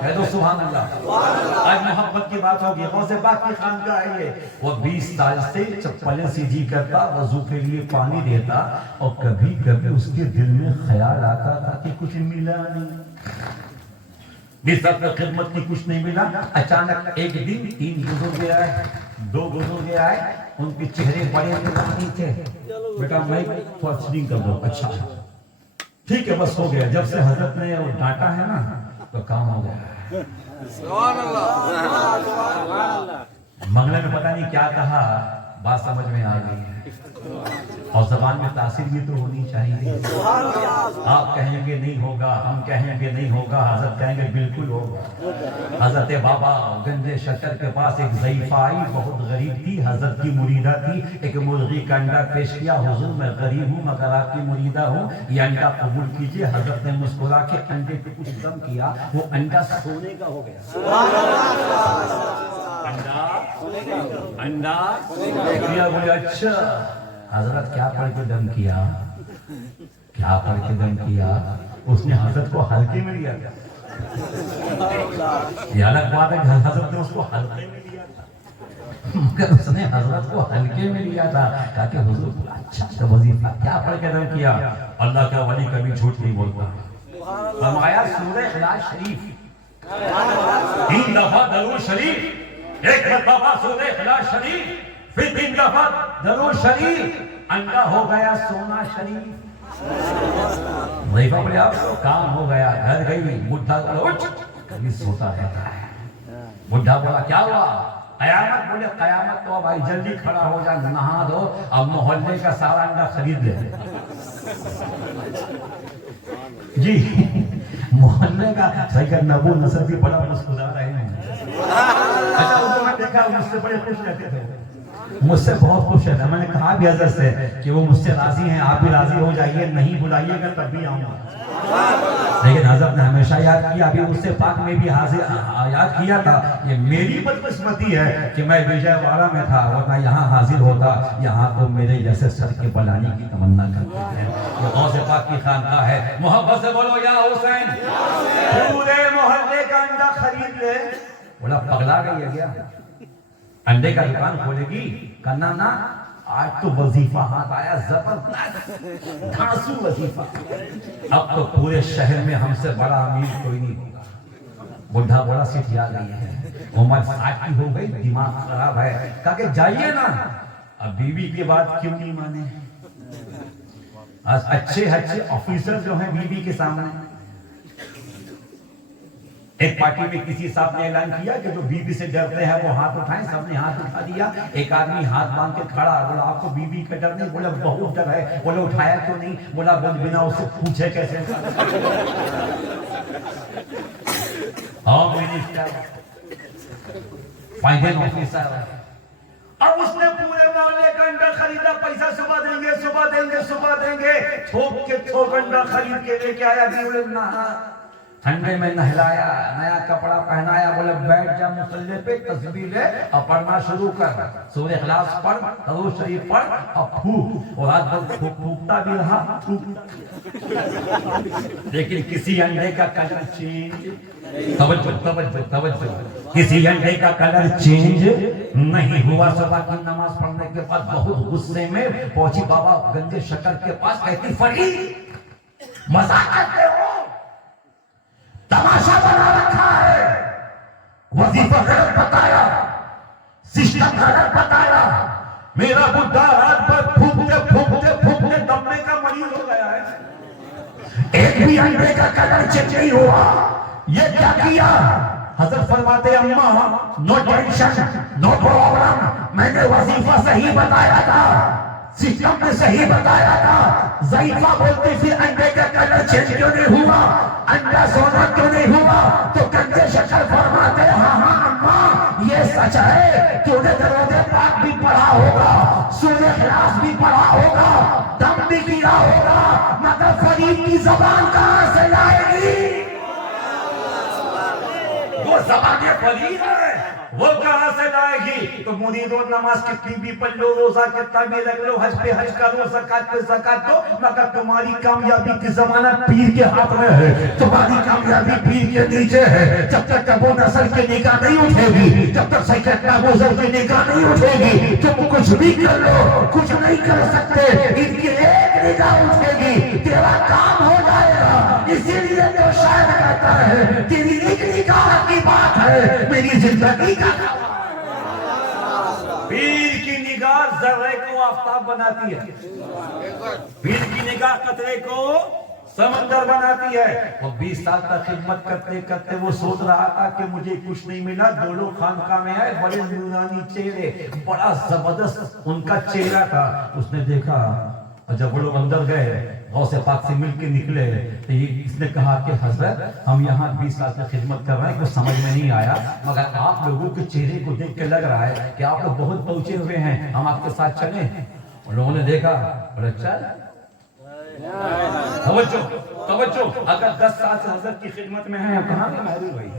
کہہ دو سبحان اللہ۔ آج محبت کی بات ہوگی، غوث پاک کی خانقاہ ہے یہ۔ وہ 20 سال سے چپلیں سیدھی کرتا، وضو کے لیے پانی دیتا، اور کبھی کبھی اس کے دل میں خیال آتا تھا کہ کچھ ملا نہیں، 20 سال پر خدمت کی کچھ نہیں ملا۔ اچانک ایک دن 3 بزرگ آئے، 2 بزرگ آئے، ان کے چہرے بڑے نورانی تھے۔ بیٹا میں فارسنگ کر دو، اچھا ٹھیک ہے بس ہو گیا۔ جب سے حضرت نے وہ ڈانٹا ہے نا تو کام ہو گیا. سبحان اللہ. منگلے میں پتہ نہیں کیا کہا, بات سمجھ میں آ گئی ہے. اور زبان میں تاثیر بھی تو ہونی چاہیے. آپ کہیں گے نہیں ہوگا, ہم کہیں گے نہیں ہوگا, حضرت کہیں گے بالکل ہوگا. حضرت بابا گنج شکر کے پاس ایک ضعیفہ آئی, بہت غریب تھی, حضرت کی مریدہ تھی. ایک مرغی کا انڈا پیش کیا, حضور میں غریب ہوں مگر آپ کی مریدہ ہوں, یہ انڈا قبول کیجئے. حضرت نے مسکرا کے انڈے پہ کچھ دم کیا, وہ انڈا سونے کا ہو گیا. انڈا بولے اچھا حضرت کیا پڑھ کے دم کیا, کیا پڑھ کے دم کیا؟ اس نے حضرت کو ہلکے میں لیا. یہ الگ بات ہے کہ حضرت نے اس کو ہلکے میں لیا, مگر اس نے حضرت کو ہلکے میں لیا تھا. کہا کہ حضور اچھا وظیفہ کیا پڑھ کے دم کیا؟ اللہ کا ولی کبھی جھوٹ نہیں بولتا. فرمایا سورہ اخلاص شریف 3 دفعہ درود شریف, ایک مرتبہ سورہ اخلاص شریف, پھر 3 دفعہ درود شریف, انڈا ہو گیا سونا شریف. وظیفہ پڑھے آپ کام ہو گیا. گھر گئی, بڈھا بولا اٹھ, کبھی سوتا رہتا ہے. بڈھا بولا کیا ہوا؟ قیامت. بولے قیامت تو اب آئی, جلدی کھڑا ہو جا, نہا دو, اب محلے کا سارا انڈا خرید لے. جی محلے کا صحیح کہ نبو نصر بھی بڑا مسکرا رہے ہیں. اچھا وہ میں دیکھا مجھ سے بڑے خوش رہتے تھے, مجھ سے بہت خوش رہتے. میں نے کہا بھی حضرت سے کہ وہ مجھ سے راضی ہیں, آپ بھی راضی ہو جائیے, نہیں بلائیے گا تب بھی آؤں گا. لیکن حضرت نے ہمیشہ یاد کیا, ابھی اس سے پاک میں بھی یاد کیا تھا, یہ میری بدقسمتی ہے کہ میں وجے واڑہ میں تھا, ورنہ یہاں حاضر ہوتا. یہاں تو میرے جیسے سر کے بلانے کی تمنا کرتے ہیں. یہ غوث پاک کی خانقاہ ہے. محبت سے بولو یا حسین. پورے محلے کا انڈا خرید لے. بولا پگلا گئی ہے کیا, انڈے کا دکان کھولے گی؟ کرنا نا, آج تو وظیفہ ہاتھ آیا زبردست, دھانسو وظیفہ. اب تو پورے شہر میں ہم سے بڑا امیر کوئی نہیں ہوگا. بڈھا بولا سیٹ آ گئی ہے, عمر 60 کی ہو گئی, دماغ خراب ہے. کہا کہ جائیے نا. اب بیوی کی بات کیوں نہیں مانے؟ اچھے آفیسر جو ہیں بیوی کے سامنے. ایک پارٹی میں کسی صاحب نے اعلان کیا کہ جو بیوی سے ڈرتے ہیں وہ ہاتھ اٹھائیں. سب نے ہاتھ اٹھا دیا. ایک آدمی ہاتھ باندھ کے کھڑا, بولا آپ کو بیوی کا ڈر نہیں؟ بولا بہت ڈر ہے. بولا اٹھایا کیوں نہیں؟ بولا بنا اس سے پوچھے کیسے. Home minister, finance officer. اب اس نے پورے محلے کا انڈا خریدا, پیسہ صبح دیں گے, صبح دیں گے, صبح دیں گے, تھوک کے تھوک انڈا خرید کے لے کے آیا. بیوی نے ٹھنڈے میں نہلایا, نیا کپڑا پہنایا. بولے بیٹھ جا مصلی پہ, تسبیح لے اور پڑھنا شروع کر. سورہ اخلاص پڑھ, درود شریف پڑھ اور پھوک. اور رات بھر پھوکتا بھی رہا, لیکن کسی انڈے کا کلر چینج, توجہ, کسی انڈے کا کلر چینج نہیں ہوا. صبح کی نماز پڑھنے کے بعد بہت غصے میں پہنچی بابا گنج شکر کے پاس. کہتی فرید مزاق کرتے ہو, تماشا بنا رکھا ہے, وظیفہ غلط بتایا, سسٹم غلط بتایا. میرا بڈھا رات بھر پھونکتے پھونکتے پھونکتے دمے کا مریض ہو گیا ہے. ایک بھی انڈے کا کلر چینج نہیں ہوا. یہ کیا کیا؟ حضرت فرماتے اماں نو ٹینشن, نو پرابلم, میں نے وظیفہ صحیح بتایا تھا, سسٹم میں صحیح بتایا تھا. ضعیفہ بولتے پھر انڈے کا کلر چینج کیوں نہیں ہوا, انڈا سونا کیوں نہیں ہوا؟ تو گنج شکر فرماتے ہاں اماں یہ سچ ہے, تو نے درود پاک بھی پڑھا ہوگا, سورہ اخلاص بھی پڑھا ہوگا, دم بھی کیا ہوگا, مگر فرید کی زبان کہاں سے لائے گی؟ وہ زبان فرید ہے, وہ کہاں سے لائے گی؟ تو مرید و نماز کتنی بھی پڑھ لو, روزہ کتنا بھی رکھ لو, حج پہ حج کرو, زکات پہ زکات دو, مگر تمہاری کامیابی کی ضمانت پیر کے ہاتھ میں ہے. تمہاری کامیابی پیر کے نیچے ہے. جب تک ابو نصر کی نگاہ نہیں اٹھے گی, جب تک سیدنا ابو ذر کی نگاہ نہیں اٹھے گی, تم کچھ بھی کر لو کچھ نہیں کر سکتے. ان کی ایک نگاہ اٹھے گی, تیرا کام ہو جائے گا. اسی لیے تو شاعر کہتا ہے تیری ایک نگاہ کی بات ہے میری زندگی کا. پیر کی نگاہ ذرے کو آفتاب بناتی ہے, پیر کی نگاہ قطرے کو سمندر بناتی ہے. وہ 20 سال تک خدمت کرتے کرتے وہ سوچ رہا تھا کہ مجھے کچھ نہیں ملا. دو لوگ خانقاہ میں آئے, بڑے نورانی چہرے, بڑا زبردست ان کا چہرہ تھا. اس نے دیکھا اور جب وہ لوگ اندر گئے, غوث پاک سے مل کے نکلے, تو اس نے کہا کہ حضرت ہم یہاں 20 سال سے خدمت کر رہے ہیں, کچھ سمجھ میں نہیں آیا, مگر آپ لوگوں کے چہرے کو دیکھ کے لگ رہا ہے کہ آپ لوگ بہت پہنچے ہوئے ہیں, ہم آپ کے ساتھ چلیں. ان لوگوں نے دیکھا, بولے چل. توجہ, اگر 10 سال سے حضرت کی خدمت میں ہیں, کہاں کے محروم ہوئی.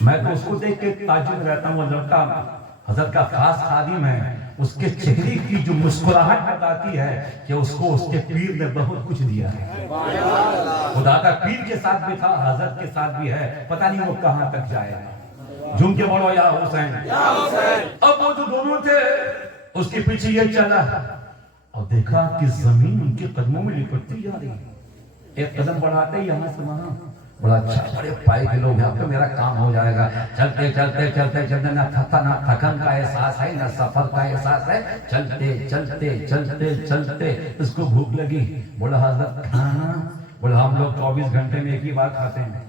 میں تو اس کو دیکھ کے تعجب رہتا ہوں. وہ لڑکا حضرت کا خاص خادم ہے, اس کے چہرے کی جو مسکراہٹ بتاتی ہے کہ اس کو اس کے پیر نے بہت کچھ دیا ہے. خدا کا پیر کے ساتھ بھی تھا, حضرت کے ساتھ بھی ہے, پتہ نہیں وہ کہاں تک جائے گا. جھوم کے بولو یا حسین. اب وہ جو دونوں تھے اس کے پیچھے یہ چلا اور دیکھا کہ زمین ان کے قدموں میں لپٹتی جا رہی ہے. ایک قدم بڑھاتے ہی یہاں سے وہاں, بڑا اچھا, بڑے پائے کے لوگ ہیں, اب تو میرا کام ہو جائے گا. چلتے چلتے چلتے چلتے, نہ تھکن کا احساس ہے, نہ سفر کا احساس ہے. چلتے چلتے چلتے چلتے اس کو بھوک لگی. بولا حضرت کھانا. بولا ہم لوگ 24 گھنٹے میں ایک ہی بار کھاتے ہیں,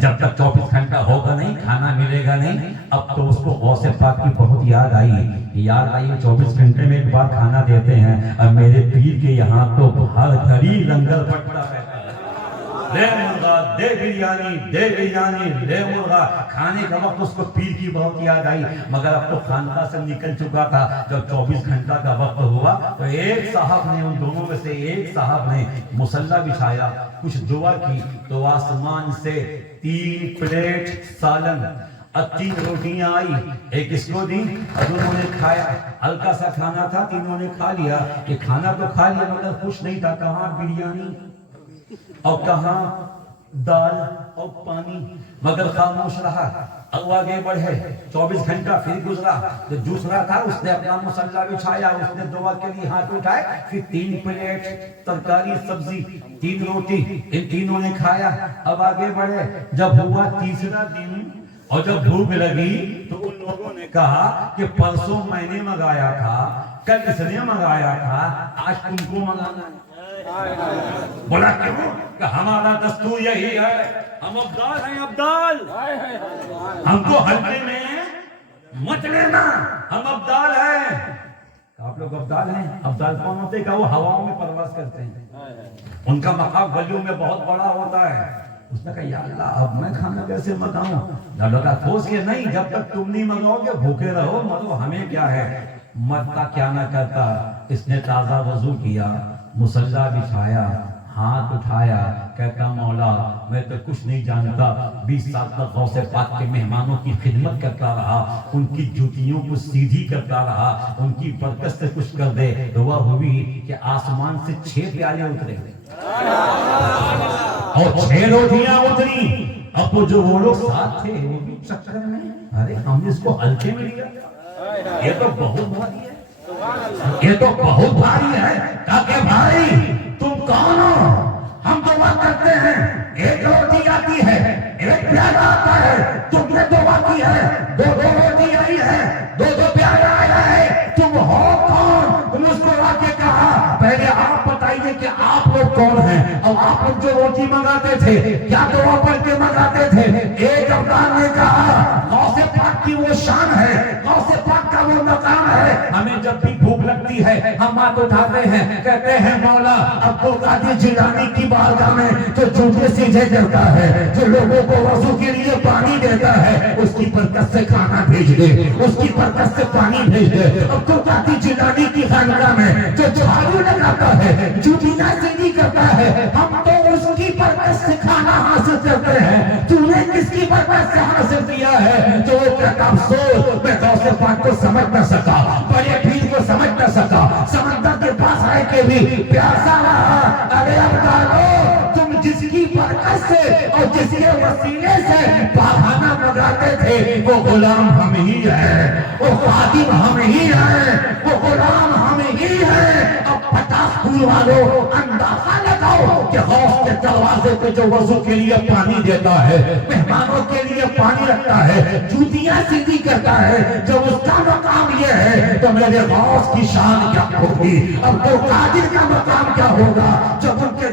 جب تک 24 گھنٹہ ہوگا نہیں کھانا ملے گا نہیں. اب تو اس کو غوث پاک کی بہت یاد آئی 24 گھنٹے میں ایک بار کھانا دیتے ہیں, اور میرے پیر کے یہاں تو ہر گھڑی لنگر پڑتا ہے. لے مرغا, دے بریانی, دے بریانی, لے مرغا. کھانے کا وقت اس کو پیر کی بہت یاد آئی, مگر اب تو خانقاہ سے نکل چکا تھا. جب 24 گھنٹہ کا وقت ہوا تو ایک صاحب نے, ان دونوں میں سے ایک صاحب نے مصلی بچھایا, کچھ دعا کی, تو آسمان سے 3 پلیٹ سالن اور 3 روٹیاں آئی. ایک اس کو دی اور انہوں نے کھایا. ہلکا سا کھانا تھا, تینوں نے کھا لیا. یہ کھانا تو کھا لیا مگر خوش نہیں تھا. کہاں بریانی اور کہاں دال اور پانی, مگر خاموش رہا. اب آگے بڑھے, 24 گھنٹہ پھر گزرا. تو دوسرا تھا, اس نے اپنا مصلی بچھایا, اس نے دعا کے لیے ہاتھ اٹھائے, پھر 3 پلیٹ ترکاری سبزی, 3 روٹی, ان تینوں نے کھایا. اب آگے بڑھے, جب ہوا تیسرا دن اور جب بھوک لگی تو ان لوگوں نے کہا کہ پرسوں میں نے منگایا تھا, کل اس نے منگایا تھا, آج تم کو منگانا ہے. بولا کیوں؟ کہ ہمارا دستور یہی ہے, ہم ابدال ہیں, ابدال. ہم کو ہلکے میں مت لینا, ہم ابدال ہیں. آپ لوگ ابدال ہیں. ابدال کون ہوتے ہیں؟ کہ وہ ہواؤں میں پرواز کرتے ہیں, ان کا مقام ولیوں میں بہت بڑا ہوتا ہے. اس نے کہا یا اللہ اب میں کھانا کیسے منگاؤں؟ اللہ ٹھوس کے نہیں, جب تک تم نہیں منگاؤ گے بھوکے رہو, مرو, ہمیں کیا ہے, مرتا کیا نہ کرتا. اس نے تازہ وضو کیا, مصلی بچھایا, ہاتھ اٹھایا, کہتا مولا میں تو کچھ نہیں جانتا. 20 سال تک غوث پاک کے مہمانوں کی خدمت کرتا رہا, ان کی جوتیوں کو سیدھی کرتا رہا, ان کی برکت سے کچھ کر دے. دعا ہوئی کہ آسمان سے 6 پیالے اترے اور 6 روٹیاں اتری. اب وہ جو وہ لوگ ساتھ تھے وہ بھی چکر میں, ارے ہم نے اس کو ہلکے میں لیا, یہ تو بہت بھاری ہے, یہ تو بہت بھاری ہے. کہ بھائی تم کون ہو؟ ہم دعا کرتے ہیں, 1 روٹی آتی ہے, 1 پیالہ آتا ہے, تم نے دعا کی ہے 2 روٹی آئی ہے, 2 پیالہ آیا ہے, تم ہو کون؟ مسکرا کے کہا پہلے آپ بتائیے کہ آپ لوگ کون ہیں, اور آپ لوگ جو روٹی منگاتے تھے کیا دعا پڑھ کے منگاتے تھے؟ ایک ابدال نے کہا غوث پاک کی وہ شان ہے, غوث پاک کا وہ مقام ہے, ہمیں جب بھی بھوک لگتی ہے ہم ہاتھ اٹھاتے ہیں, کہتے ہیں مولا عبد القادر جیلانی کی بارگاہ میں جو جوتے سیدھے کرتا ہے, جو لوگوں کو وضو کے لیے پانی دیتا ہے, اس کی برکت سے کھانا بھیج دے, اس کی برکت سے پانی بھیج دے. عبد القادر جیلانی کی خانقاہ میں جو جھاڑو لگاتا ہے, جوتیاں سیدھی کرتا ہے, ہم تو اس کی برکت سے کھانا حاصل کرتے ہیں. تو نے کس کی برکت سے حاصل کیا ہے؟ جو کہتا افسوس میں غوث پاک کو سمجھ نہ سکا, بڑے پیر کو سمجھ نہ سکا, سمندر کے پاس آئے کے بھی پیاسا رہا. ارے ابدالو, تم جس کی برکت سے اور جس کے وسیلے سے پاخانہ منگاتے تھے وہ غلام ہم ہی ہیں, وہ خادم ہم ہی ہیں, وہ غلام ہم ہی ہیں. اب 50 پھول والوں اندازہ لگاؤ کہ غوث کے دروازے پہ جو وضو کے لیے پانی دیتا ہے, مہمانوں کے لیے پانی رکھتا ہے, جوتیاں سیدھی کرتا ہے, جب اس کا مقام یہ ہے تو میرے غوث کی شان کیا ہوگی, عبد القادر کا مقام کیا ہوگا, جب ان کے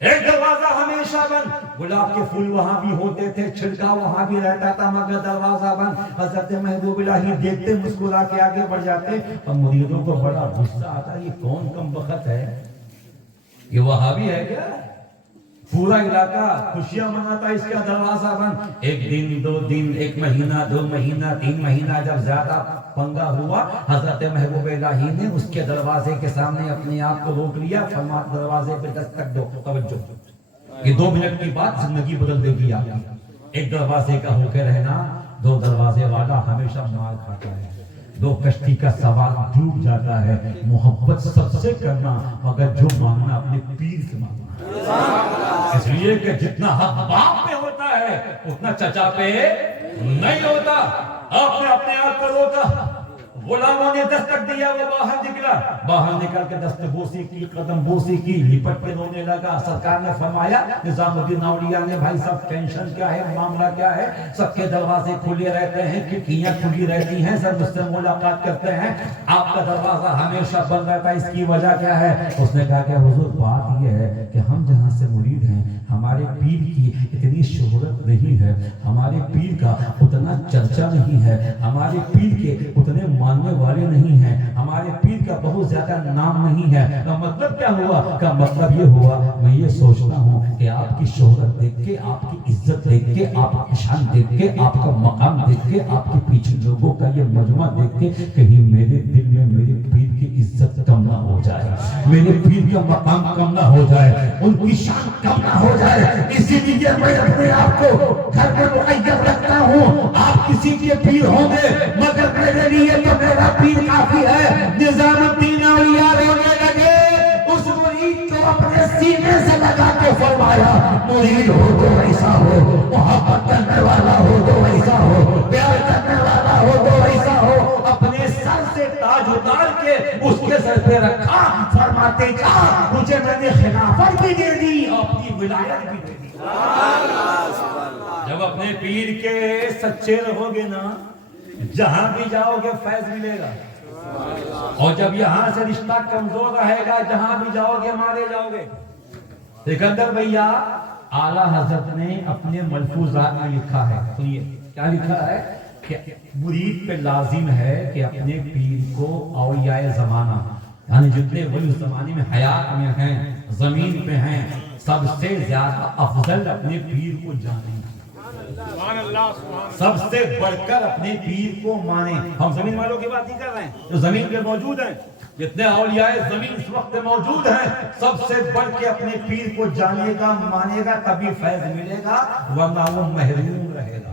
ایک دروازہ ہمیشہ بند، گلاب کے پھول وہاں بھی ہوتے تھے، چھڑکاؤ وہاں بھی رہتا تھا، مگر دروازہ بند۔ حضرت محبوب الہی دیکھتے مسکرا کے آگے بڑھ جاتے، اور مریدوں کو بڑا غصہ آتا، یہ کون کم بخت ہے، یہ وہابی ہے کیا؟ پورا علاقہ خوشیاں مناتا، اس کا دروازہ بند۔ ایک دن، 2 دن، 1 مہینہ، 2 مہینہ، 3 مہینہ جب زیادہ پنگا ہوا، حضرت محبوب الہی نے اس کے دروازے کے سامنے اپنے آپ کو روک لیا، فرمایا دروازے پہ دستک دو، توجہ، یہ 2 منٹ کی بات زندگی بدل دے گی آپ کی۔ ایک دروازے کا ہو کے رہنا، 2 دروازے والا ہمیشہ مار کھاتا ہے، 2 کشتی کا سوار ڈوب جاتا ہے۔ محبت سب سے کرنا، مگر جو مانگنا اپنے پیر سے مانگنا، اس لیے کہ جتنا حق باپ پہ ہوتا ہے اتنا چچا پہ نہیں ہوتا۔ آپ نے اپنے آپ کو روکا، غلاموں نے دستک دیا، وہ باہر نکلا، باہر نکل کے دست بوسی کی، قدم بوسی کی، لپٹ کے رونے لگا۔ سرکار نے فرمایا، نظام الدین اولیاء نے، بھائی سب ٹینشن کیا ہے، معاملہ کیا ہے؟ سب کے دروازے کھلے رہتے ہیں، کھڑکیاں کھلی رہتی ہیں، سب مجھ سے ملاقات کرتے ہیں، آپ کا دروازہ ہمیشہ بند رہتا ہے، اس کی وجہ کیا ہے؟ اس نے کہا کہ حضور بات یہ ہے کہ ہم جہاں سے مرید ہیں، ہمارے پیر کی اتنی شہرت نہیں ہے، ہمارے پیر کا اتنا چرچا نہیں ہے، ہمارے پیر کے اتنے ماننے والے نہیں ہیں، ہمارے پیر کا بہت زیادہ نام نہیں ہے۔ کا مطلب کیا ہوا؟ کا مطلب یہ ہوا، میں یہ سوچتا ہوں کہ آپ کی شہرت دیکھ کے، آپ کی عزت دیکھ کے، آپ کی شان دیکھ کے، آپ کا مقام دیکھ کے، آپ کے پیچھے لوگوں کا یہ مجمع دیکھ کے، کہیں میرے دل میں میرے پیر کی عزت کم نہ ہو جائے، میرے پیر کا مقام کم نہ ہو جائے، ان کی شان کم نہ ہو جائے۔ اسی لیے میں اپنے آپ کو گھر میں مقید رکھتا ہوں۔ آپ کسی کے پیر ہوں گے، مگر میرے لیے تو میرا پیر کافی ہے۔ نظام الدین اولیاء رونے لگے، اس مرید کو اپنے سینے سے لگا کے فرمایا، مرید ہو تو ایسا ہو، محبت کرنے والا ہو تو ایسا ہو، پیار کرنے والا ہو تو ایسا ہو۔ اپنے سر سے تاج اتار کے اس کے سر پہ رکھا، فرماتے جا، مجھے میں نے خلافت بھی دے دی، اپنی ولایت بھی دے دی۔ جب اپنے پیر کے سچے رہو گے نا، جہاں بھی جاؤ گے فیض ملے گا، اور جب یہاں سے رشتہ کمزور رہے گا، جہاں بھی جاؤ گے مارے جاؤ گے۔ سکندر بھیا، اعلیٰ حضرت نے اپنے ملفوظات میں لکھا ہے، سنیے کیا لکھا ہے کہ مرید پہ لازم ہے کہ اپنے پیر کو اولیاء زمانہ، یعنی جتنے ولی زمانے میں حیات میں ہیں، زمین پہ ہیں، سب سے زیادہ افضل اپنے پیر کو جانیں، سب سے بڑھ کر اپنے پیر کو مانیں۔ ہم زمین والوں کی بات نہیں کر رہے ہیں، جو زمین پہ موجود ہیں، جتنے اولیاء زمین اس وقت موجود ہیں، سب سے بڑھ کے اپنے پیر کو جانے گا، مانے گا، تبھی فیض ملے گا، ورنہ وہ محروم رہے گا۔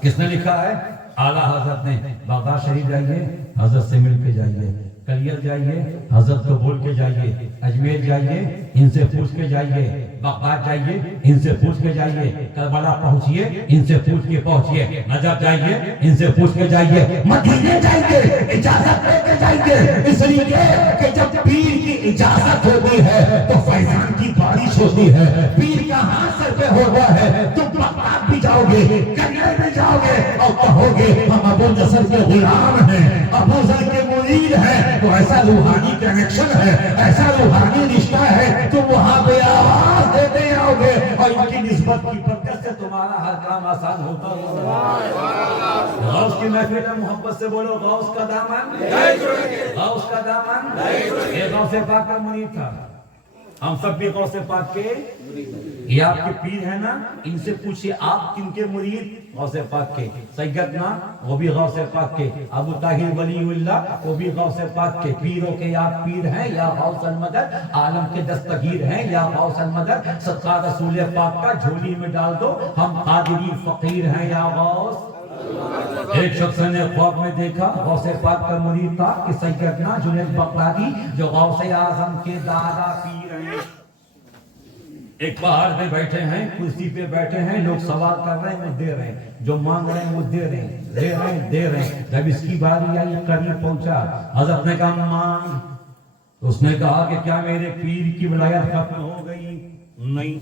کس نے لکھا ہے؟ اعلیٰ حضرت نے۔ بغداد شریف جائیے، حضرت سے مل کے جائیے، کلیت جائیے، حضرت کو بول کے جائیے، اجمیر جائیے، ان سے پوچھ کے جائیے، بغداد جائیے، ان سے پوچھ کے جائیے، کربلا پہنچیے، ان سے پوچھ کے پہنچیے، نجف جائیے، ان سے پوچھ کے جائیے، مدینے جائیے، اجازت لے کے جائیے، اس لیے کہ جب پیر کی اجازت ہوتی ہے تو فیضان کی بارش ہوتی ہے۔ پیر کا ہاتھ سر پہ ہوتا ہے، تم بغداد بھی جاؤ گے، کلیت بھی جاؤ گے، اور کہو گے ہم ابو نصر کے غلام ہیں، ابو ذر کے مرید ہیں، تو ایسا روحانی کنیکشن ہے، ایسا روحانی رشتہ ہے، تم وہاں پہ آواز دیتے آؤ گے، اور ان کی نسبت کی برکت سے تمہارا ہر کام آسان ہوتا ہوگا۔ غوث کی محفل میں محبت سے بولو، غوث کا دامن، غوث کا دامن۔ یہ غوث پاک کا مرید تھا، ہم سب بھی غوث پاک کے، یہ آپ کے پیر ہیں نا، ان سے پوچھئے آپ کن کے مرید؟ غوث پاک کے۔ سیدنا وہ بھی غوث پاک کے، ابو طاہر ولی اللہ وہ بھی غوث پاک کے۔ پیروں کے یا پیر ہیں یا غوث المدد، عالم کے دستگیر ہیں یا غوث المدد، صدقہ رسول پاک کا جھولی میں ڈال دو، ہم قادری فقیر ہیں یا غوث۔ ایک شخص نے خواب میں دیکھا، غوث پاک کا مرید تھا، کہ سیدنا جنید بغدادی جو غوث اعظم کے دادا پیر ہیں، ایک پہاڑ پہ بیٹھے ہیں، کرسی پہ بیٹھے ہیں، لوگ سوال کر رہے ہیں وہ دے رہے ہیں، جو مانگ رہے ہیں وہ دے رہے ہیں، دے رہے ہیں، دے رہے ہیں۔ جب اس کی باری آئی، قریب پہنچا، حضرت نے کہا مانگ۔ اس نے کہا کہ کیا میرے پیر کی ولایت ختم ہو گئی؟ نہیں۔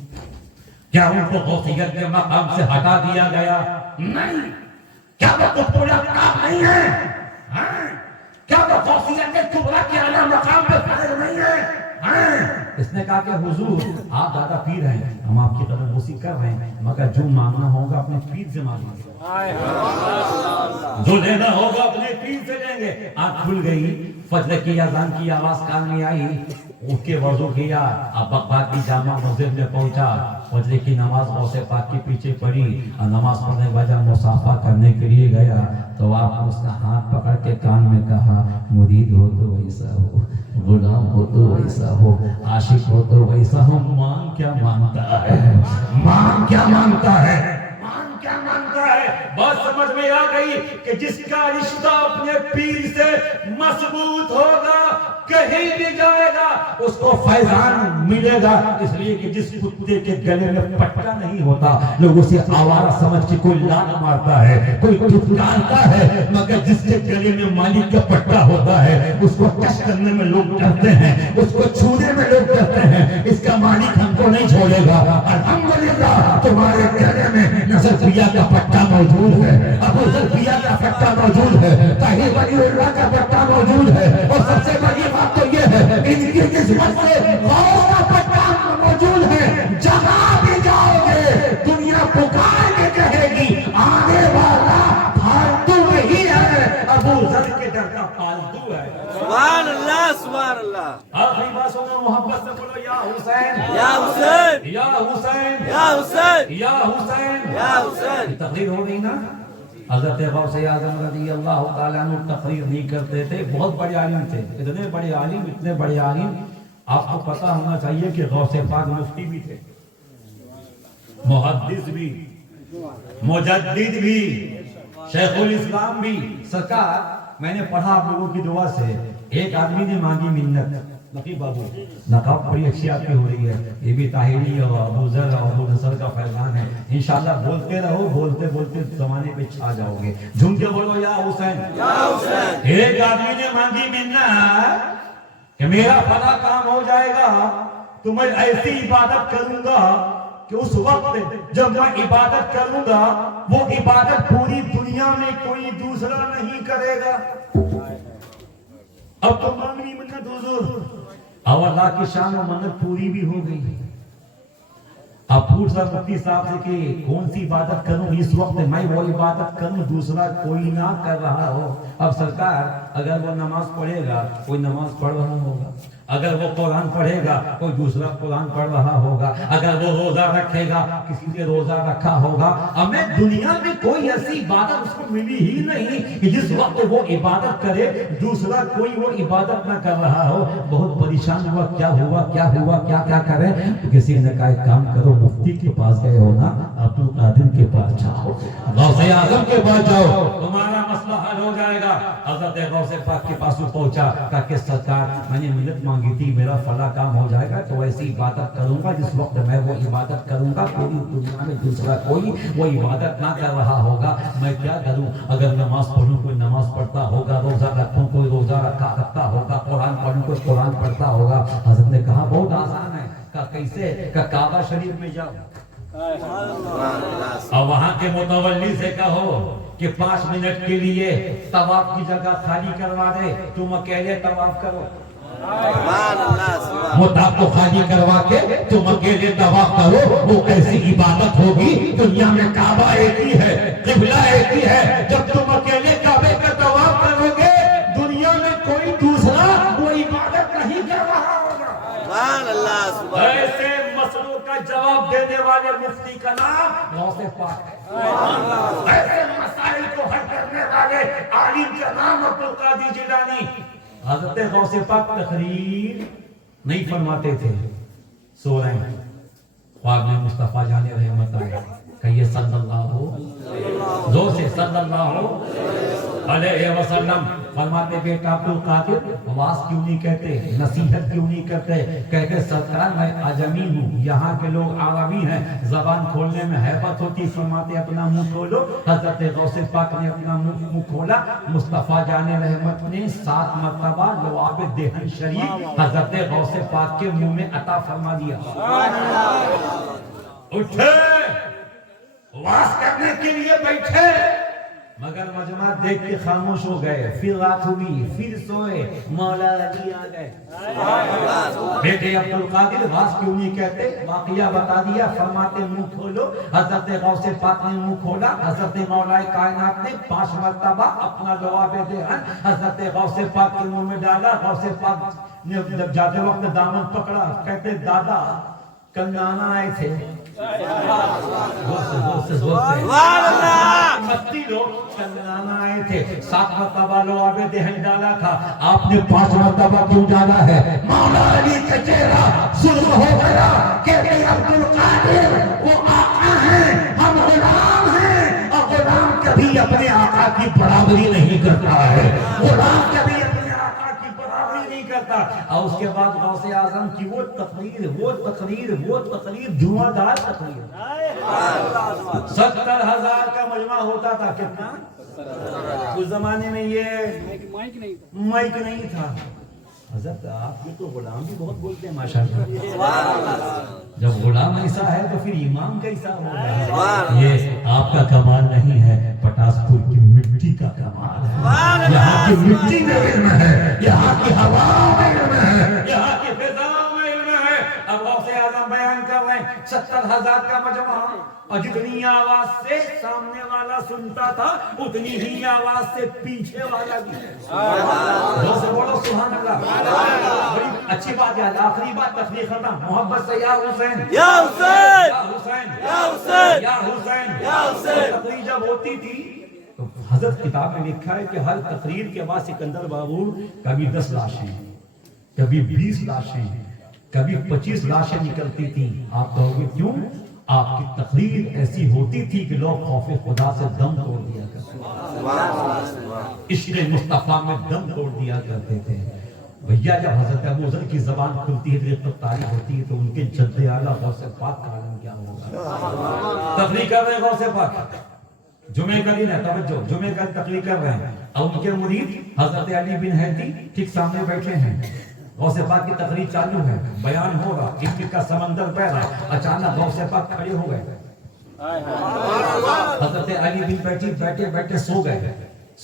کیا ان کو غوثیت کے مقام سے ہٹا دیا گیا؟ نہیں۔ کیا وہ قطب الاقطاب نہیں ہے؟ کیا وہ غوثیت کبریٰ کے اعلیٰ مقام پہ فائز نہیں ہے؟ اس نے کہا کہ حضور آپ زیادہ پیر ہیں، ہم آپ کی قدر بوسی کر رہے ہیں، مگر جو مانگنا ہوگا اپنے پیر سے مانگیں گے، جو لینا ہوگا اپنے پیر سے لیں گے۔ آنکھ کھل گئی، فجر کی اذان کی آواز کان میں آئی، اٹھ کے وضو کیا، اب بغداد کی جامع مسجد میں پہنچا، فجر کی نماز غوث پاک کے پیچھے پڑھی، اور نماز پڑھنے کے بعد جب مصافحہ کرنے کے لیے گیا تو آپ نے اس کا ہاتھ پکڑ کے کان میں کہا مرید ہو تو ویسا ہو، غلام ہو تو ویسا ہو، عاشق ہو تو ویسا ہو، مانگ کیا مانگتا ہے، مانگ کیا مانگتا ہے، مانگ کیا مانگتا ہے۔ بات سمجھ میں آ گئی کہ جس کا رشتہ اپنے پیر سے مضبوط ہوگا کہیں بھی جائے گا اس کو فیضان ملے گا، اس لیے کہ جس کتے کے گلے میں پٹا نہیں ہوتا لوگ اسے آوارہ سمجھ کے کوئی لات مارتا ہے، کوئی دھتکارتا ہے، مگر جس کے گلے میں مالک کا پٹا ہوتا ہے اس کو ٹچ کرنے میں لوگ ڈرتے ہیں، اس کو چھونے میں لوگ ڈرتے ہیں، اس کا مالک ہم کو نہیں چھوڑے گا۔ الحمدللہ تمہارے گلے میں نصرفیہ کا پٹا موجود ہے، ابو ذرفیہ کا پٹا موجود ہے، طاہر ولی اللہ کا پٹا موجود ہے، اور سب سے بڑی بات تو یہ ہے ان کی قسمت سے غوث کا پٹا موجود ہے، جہاں بھی جاؤ گے دنیا پکار کے کہے گی آنے والا پھالتو نہیں ہے، ابو ذر کے در کا پالتو ہے۔ سبحان اللہ سبحان اللہ۔ آخری بات سنو، محبت سے بولو یا حسین یا حسین یا حسین یا حسین یا حسین۔ یا حسین۔ تقریر ہو گئی نا؟ حضرت غوث اعظم رضی اللہ تعالیٰ عنہ تقریر نہیں کرتے تھے، بہت بڑے عالم تھے، اتنے بڑے عالم، اتنے بڑے عالم، آپ کو پتہ ہونا چاہیے کہ غوث پاک مفتی بھی تھے، محدث بھی، مجدد بھی، شیخ الاسلام بھی۔ سرکار میں نے پڑھا آپ لوگوں کی دعا سے، ایک آدمی نے مانگی منت، نقیب بابو نقاب بڑی اچھی آپ کی ہو رہی ہے، یہ بھی طاہری اور ابو ذر اور ابو نصر کا فیضان ہے، انشاءاللہ بولتے رہو، بولتے بولتے زمانے پہ چھا جاؤ گے، جھوم کے بولو یا حسین یا حسین۔ ایک آدمی نے مانگی منت کہ میرا فلاں کام ہو جائے گا تو میں ایسی عبادت کروں گا کہ اس وقت جب میں عبادت کروں گا وہ عبادت پوری دنیا میں کوئی دوسرا نہیں کرے گا۔ اب تو مانگنی منت حضور، اور اللہ کی شان و منت پوری بھی ہو گئی۔ اب پوچھ رہا مفتی صاحب سے کہ کون سی عبادت کروں اس وقت میں وہ عبادت کروں دوسرا کوئی نہ کر رہا ہو۔ اب سرکار اگر وہ نماز پڑھے گا کوئی نماز پڑھ رہا ہوگا، اگر وہ قرآن پڑھے گا کوئی دوسرا قرآن پڑھ رہا ہوگا، اگر وہ روزہ رکھے گا کسی نے روزہ رکھا ہوگا۔ ہمیں دنیا میں کوئی ایسی عبادت اس کو ملی ہی نہیں کہ جس وقت وہ عبادت کرے دوسرا کوئی وہ عبادت نہ کر رہا ہو۔ بہت پریشان ہوا، کیا ہوا کیا ہوا کیا کیا کریں؟ تو کسی نے کہا ایک کام کرو، مفتی کے پاس گئے ہو نا، عبد القادر کے پاس جاؤ، غوث اعظم کے پاس جاؤ، تمہارا مسئلہ حل ہو جائے گا۔ حضرت غوث پاک کے پاس پہنچا، کہا کہ سرکار میں نے منت مانگی تھی، میرا فلاں کام ہو جائے گا تو ایسی عبادت کروں گا جس وقت میں وہ عبادت کروں گا پوری دنیا میں دوسرا کوئی وہ عبادت نہ کر رہا ہوگا، میں کیا کروں؟ اگر نماز پڑھوں کوئی نماز پڑھتا ہوگا، روزہ رکھوں کوئی روزہ رکھتا ہوگا، قرآن پڑھوں کوئی قرآن پڑھتا ہوگا۔ حضرت نے کہا بہت آسان ہے۔ کہا کیسے؟ کہا کعبہ شریف میں جاؤ اور وہاں کے متولی سے کہو کہ 5 منٹ کے لیے طواف کی جگہ خالی کروا دے، تم اکیلے طواف کرو، مطاف کو خالی کروا کے تم اکیلے طواف کرو۔ وہ ایسی عبادت ہوگی، دنیا میں کعبہ ایک ہی ہے، قبلہ ایک ہی ہے، جب تم اکیلے کعبے کا طواف کرو گے دنیا میں کوئی دوسرا وہ عبادت نہیں کر رہا ہوگا۔ سبحان اللہ سبحان اللہ۔ ایسے مسئلوں کا جواب دینے والے مفتی کا نام غوث پاک ہے، ایسے مسائل کو حل کرنے والے عالم کا نام عبد القادر جیلانی۔ حضرت غوث پاک تقریر نہیں فرماتے تھے، سو رہے ہیں، خواب میں مصطفیٰ جان رحمت آئے، کہیے صلی اللہ زور سے صلی اللہ علیہ وسلم۔ فرماتے بیٹا عبد القادر آواز کیوں نہیں کہتے، نصیحت کیوں نہیں کرتے؟ کہتے سرکار میں عجمی ہوں، یہاں کے لوگ عربی ہیں، زبان کھولنے میں ہیبت ہوتی۔ فرماتے اپنا منہ کھولو۔ حضرت غوث پاک نے اپنا منہ کھولا، مصطفیٰ جان رحمت نے 7 مرتبہ لعاب دہن شریف حضرت غوث پاک کے منہ میں عطا فرما دیا۔ اٹھے، واز کرنے کے لیے بیٹھے، مگر مجمع دیکھ کے خاموش ہو گئے. پھر رات ہوئی, پھر سوئے, مولا علی آ گئے. بیٹے عبدالقادر راز کیوں نہیں کہتے؟ واقعہ بتا دیا. فرماتے منہ کھولو. حضرت غوث پاک نے منہ کھولا. حضرت مولا کائنات نے 5 مرتبہ اپنا لعاب دہن حضرت غوث پاک کے منہ میں ڈالا. غوث پاک نے جب جاتے وقت دامن پکڑا. کہتے دادا کل نانا آئے تھے. مستی لوگ کل نانا آئے تھے. 7 مرتبہ لعاب دہن ڈالا تھا. آپ نے 5 مرتبہ کیوں ڈالا ہے؟ مولا علی کا چہرہ سرخ ہو گیا. کہتے عبدالقادر وہ آقا ہیں, ہم غلام ہیں, اور غلام کبھی اپنے آقا کی برابری نہیں کرتا ہے. غلام کبھی اپنے آقا کی برابری نہیں کرتا. اور اس کے بعد غوث اعظم کی وہ تقریر دھواں دار تقریر. 70,000 کا مجمع ہوتا تھا. کتنا؟ اس زمانے میں یہ مائک نہیں تھا. حضرت آپ یہ تو غلام بھی بہت بولتے ہیں ماشاءاللہ. جب غلام ایسا ہے تو پھر امام کیسا ہوگا؟ یہ آپ کا کمال نہیں ہے, پٹاس پور کی مٹی کا کمال ہے. یہاں کی مٹی میں علم ہے, یہاں کی ہوا میں علم ہے, یہاں کی فضا میں علم ہے. اب غوث اعظم بیان کر رہے ہیں 70,000 کا مجمع, اور جتنی آواز سے سامنے والا سنتا تھا اتنی ہی آواز سے پیچھے والا بھی. بولو سبحان اللہ. بڑی اچھی بات ہے. آخری بات تقریر ختم. محبت سے یا حسین یا حسین یا حسین یا حسین یا حسین یا حسین. تقریر جب ہوتی تھی تو حضرت کتاب میں لکھا ہے کہ ہر تقریر کے بعد سکندر بابور کبھی 10 لاشیں, کبھی 20 لاشیں, کبھی 25 لاشیں نکلتی تھیں. آپ کہو گے کیوں؟ آپ کی تقریر ایسی ہوتی تھی کہ لوگ خوف خدا سے دم توڑ دیا کرتے تھے, عشق مصطفیٰ میں دم توڑ دیا کرتے تھے. بھیا جب حضرت ابو ذر کی زبان کھلتی ہے تو تاریخ ہوتی ہے, تو ان کے جد اعلیٰ غوث پاک کا عالم کیا ہوگا. تقریر کر رہے غوث پاک, جمعے کا دن ہے, توجہ, جمعے کا تقریر کر رہے ہیں, اور ان کے مرید حضرت علی بن حیدی ٹھیک سامنے بیٹھے ہیں. غوث پاک کی تقریر چالو ہے, بیان ہو رہا, عشق کا سمندر بہ رہا. اچانک غوث پاک کھڑے ہو گئے. حضرت علی بن بیٹھے سو گئے.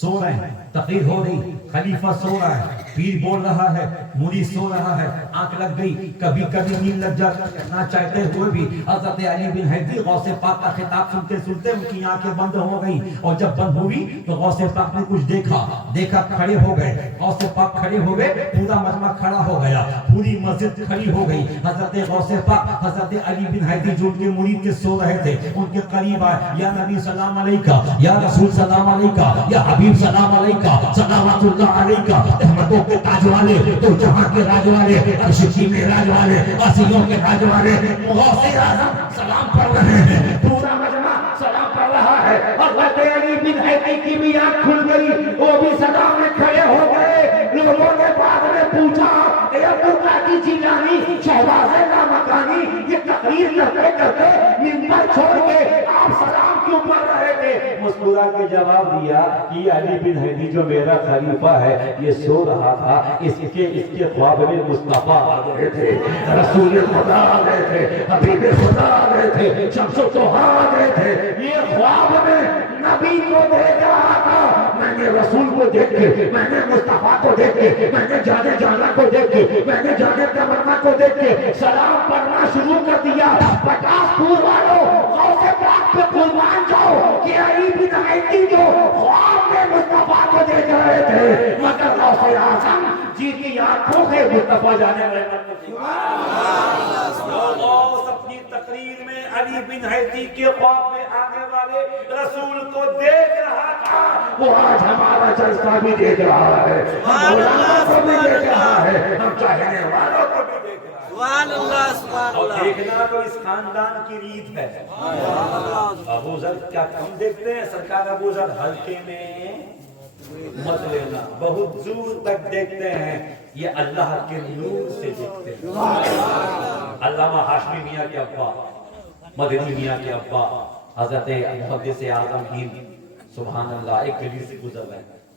سو رہے ہیں, تقریر ہو رہی, خلیفہ سو رہا ہے, پیر بول رہا ہے, مرید سو رہا ہے. آنکھ لگ گئی, کبھی کبھی نیند لگ جاتی, نہ چاہتے ہوئے بھی. حضرت علی بن حیدی غوث پاک کا خطاب سنتے سنتے ان کی آنکھیں بند ہو گئی, اور جب بند ہوئی تو غوث پاک نے کچھ دیکھا, کھڑے ہو گئے. غوث پاک کھڑے ہو گئے, پورا مجمع کھڑا ہو گیا, پوری مسجد کھڑی ہو گئی. حضرت غوث پاک حضرت علی بن حیدی جو ان کے مرید کے سو رہے تھے, ان کے قریب آئے. یا نبی سلام علیکہ, یا رسول سلام علیکہ, یا حبیب سلام علیکہ, صلوات اللہ علیکہ. احمدوں کے تاج والے, تو جہاں کے راج والے, عرش کی معراج والے, عرشیوں کے راج والے, غوث اعظم سلام پڑھ رہے ہیں. پورا مجمع سلام پڑھ رہا ہے. حضرت علی بن حیدی کی بھی آنکھ کھل گئی, وہ بھی سلام میں کھڑے ہو گئے. لوگوں نے بعد میں پوچھا, اے عبدالقادر جیلانی, شہباز لامکانی, یہ تقریر کرتے کرتے منبر چھوڑ کے آپ سلام کیوں پڑھ رہے تھے؟ مسکرا کے جواب دیا کہ علی بن حیدی جو میرا خلیفہ ہے یہ سو رہا تھا, اس کے خواب میں مصطفیٰ آ گئے تھے, رسول خدا آ گئے تھے, حبیب خدا آ گئے تھے, شمس و ضحیٰ آ گئے تھے. یہ خواب میں نبی کو دیکھ رہا تھا. میں نے رسول کو دیکھ کے, میں نے مصطفیٰ کو دیکھ کے, میں نے جانے جانا کو دیکھ کے, میں نے جانے تمنا کو دیکھ کے سلام پڑھنا شروع کر دیا. 50 پور والوں, غوث پاک پہ قربان جاؤ کہ علی بن حیدی جو خواب میں مصطفیٰ کو دیکھ رہے تھے, مگر غوث اعظم جی کی آنکھوں سے مصطفیٰ جانے والے. غوث اپنی تقریر میں علی بن حیدی کے خواب میں آنے والے رسول کو دیکھ رہا تھا. وہ آج ہمارا جلسہ بھی دیکھ رہا ہے, ہم علماء کو بھی دیکھ رہا ہے, ہم چاہنے والوں کو بھی دیکھ رہا ہے. سبحان اللہ سبحان اور اللہ. دیکھنا تو اس خاندان کی ریت ہے. ابو ذر کیا کم دیکھتے ہیں, سرکار ابو ذر ہلکے میں مت لینا, بہت دور تک دیکھتے ہیں. یہ اللہ کے نور سے دیکھتے ہیں. علامہ ہاشمی میاں کے ابا, مدنی میاں کے ابا, حضرت محدث اعظم ہند, سبحان اللہ, ایک گلی سے گزر رہے ہیں.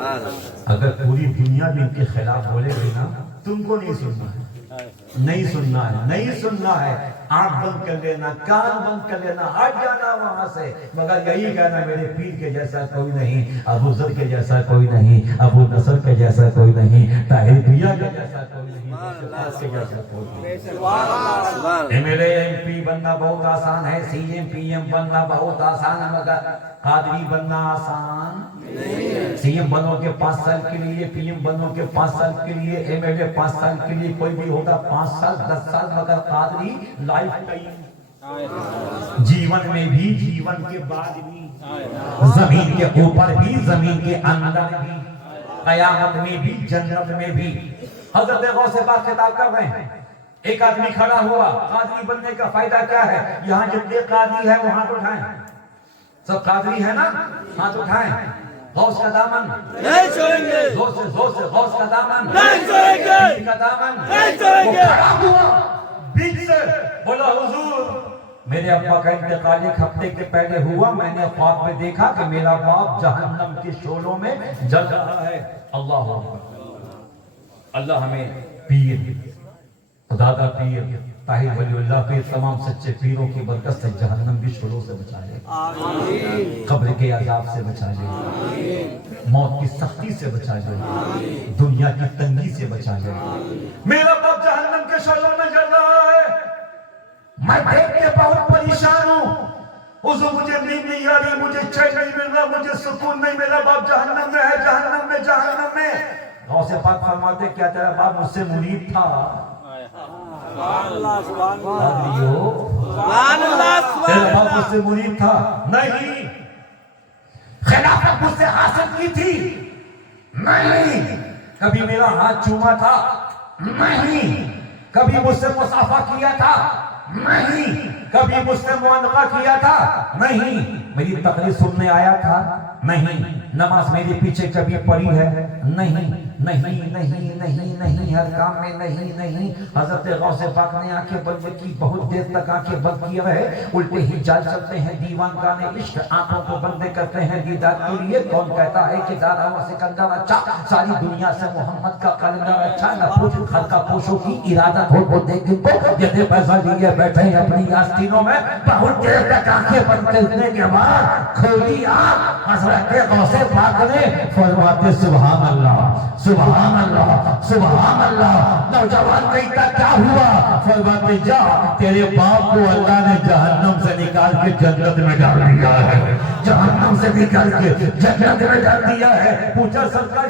اگر پوری دنیا بھی ان کے خلاف بولے گی نا، تم کو نہیں سننا ہے، نہیں سننا ہے، نہیں سننا ہے، آنکھ بند کر لینا، کان بند کر لینا، ہٹ جانا وہاں سے، مگر یہی کہنا میرے پیر کے جیسا کوئی نہیں، ابو ذر کے جیسا کوئی نہیں، ابو نصر کے جیسا کوئی نہیں، طاہر بھیا کے جیسا کوئی نہیں، کے جیسا کوئی نہیں۔ M L A M P بننا بہت آسان ہے، سی ایم پی ایم بننا بہت آسان ہے، مگر قادری بننا آسان نہیں۔ سی ایم بنو کے 5 سال کے لیے، پی ایم بنو کے 5 سال کے لیے، ایم ایل اے 5 سال کے لیے، کوئی بھی ہوگا 5 سال 10 سال، مگر قادری لائف ٹائم، جیون میں بھی، جیون کے بعد بھی، زمین کے اوپر بھی، زمین کے اندر بھی، قیامت میں بھی، جنت میں بھی۔ حضرت غوث پاک خطاب کر رہے ہیں، ایک آدمی کھڑا ہوا، قادری بننے کا فائدہ کیا ہے؟ یہاں جتنے قادری ہے وہ ہاتھ اٹھائیں، سب قادری ہے نا، ہاتھ اٹھائیں۔ غوث کا دامن نہیں چھوڑیں گے، زور سے غوث کا دامن نہیں چھوڑیں گے، پیر کا دامن نہیں چھوڑیں گے۔ وہ کھڑا ہوا بیچ سے، بولا حضور میرے ابا کا انتقال 1 ہفتے کے پہلے ہوا، میں نے خواب میں دیکھا کہ میرا باپ جہنم کے شعلوں میں جل رہا ہے۔ اللہ اللہ ہمیں پیر، خدا پیر، طاہر ولی اللہ پیر، تمام سچے پیروں کی برکت سے جہنم کی شعلوں سے بچا لے، قبر کے عذاب سے بچا لے، موت کی سختی سے بچا لے، دنیا کی تنگی سے بچا لے۔ میرا باپ جہنم کے شعلوں میں جل رہا ہے، میں دیکھ کے بہت پریشان ہوں، حضور مجھے نیند نہیں آ رہی، مجھے چین نہیں مل رہا، مجھے سکون نہیں، میرا باپ جہنم میں ہے، جہنم میں، جہنم میں۔ غوث پاک فرماتے کیا تیرا باپ مجھ سے مرید تھا؟ قادریو، تیرا باپ مجھ سے مرید تھا؟ نہیں۔ خلافت مجھ سے حاصل کی تھی؟ نہیں۔ کبھی میرا ہاتھ چوما تھا؟ نہیں۔ کبھی مجھ سے مصافحہ کیا تھا؟ نہیں۔ کبھی مجھ سے معانقہ کیا تھا؟ نہیں۔ میری تقریر سننے آیا تھا؟ نہیں۔ نماز میرے پیچھے کبھی پڑھی ہے؟ نہیں نہیں نہیں نہیں نہیں، ہر کام میں نہیں نہیں۔ حضرت غوث پاک نے آنکھیں بند کی، بہت دیر تک آنکھیں بند کیے رہے، الٹے ہی جال چلتے ہیں دیوان گانے عشق، آنکھوں کو بندے کرتے ہیں دیدار کے لیے۔ کون کہتا ہے کہ دارا و سکندر اچھا، ساری دنیا سے محمد کا کلندر اچھا، نہ پوچھ خلقہ پوشوں کی ارادت ہو تو دیکھ تو جتنے پیسہ لیے بیٹھے ہیں اپنی آستینوں میں، بہت دیر تک آنکھیں بند کرنے کے بعد کھولی آنکھ، حضرت غوث پاک نے فرماتے سبحان اللہ سبحان اللہ سبحان اللہ۔ نوجوان کہتا کیا ہوا؟ فرماتے جا، تیرے باپ کو اللہ نے جہنم سے نکال کے جنت میں ڈال دیا ہے، جہنم سے نکال کے جنت میں ڈال دیا ہے۔ پوچھا سرکار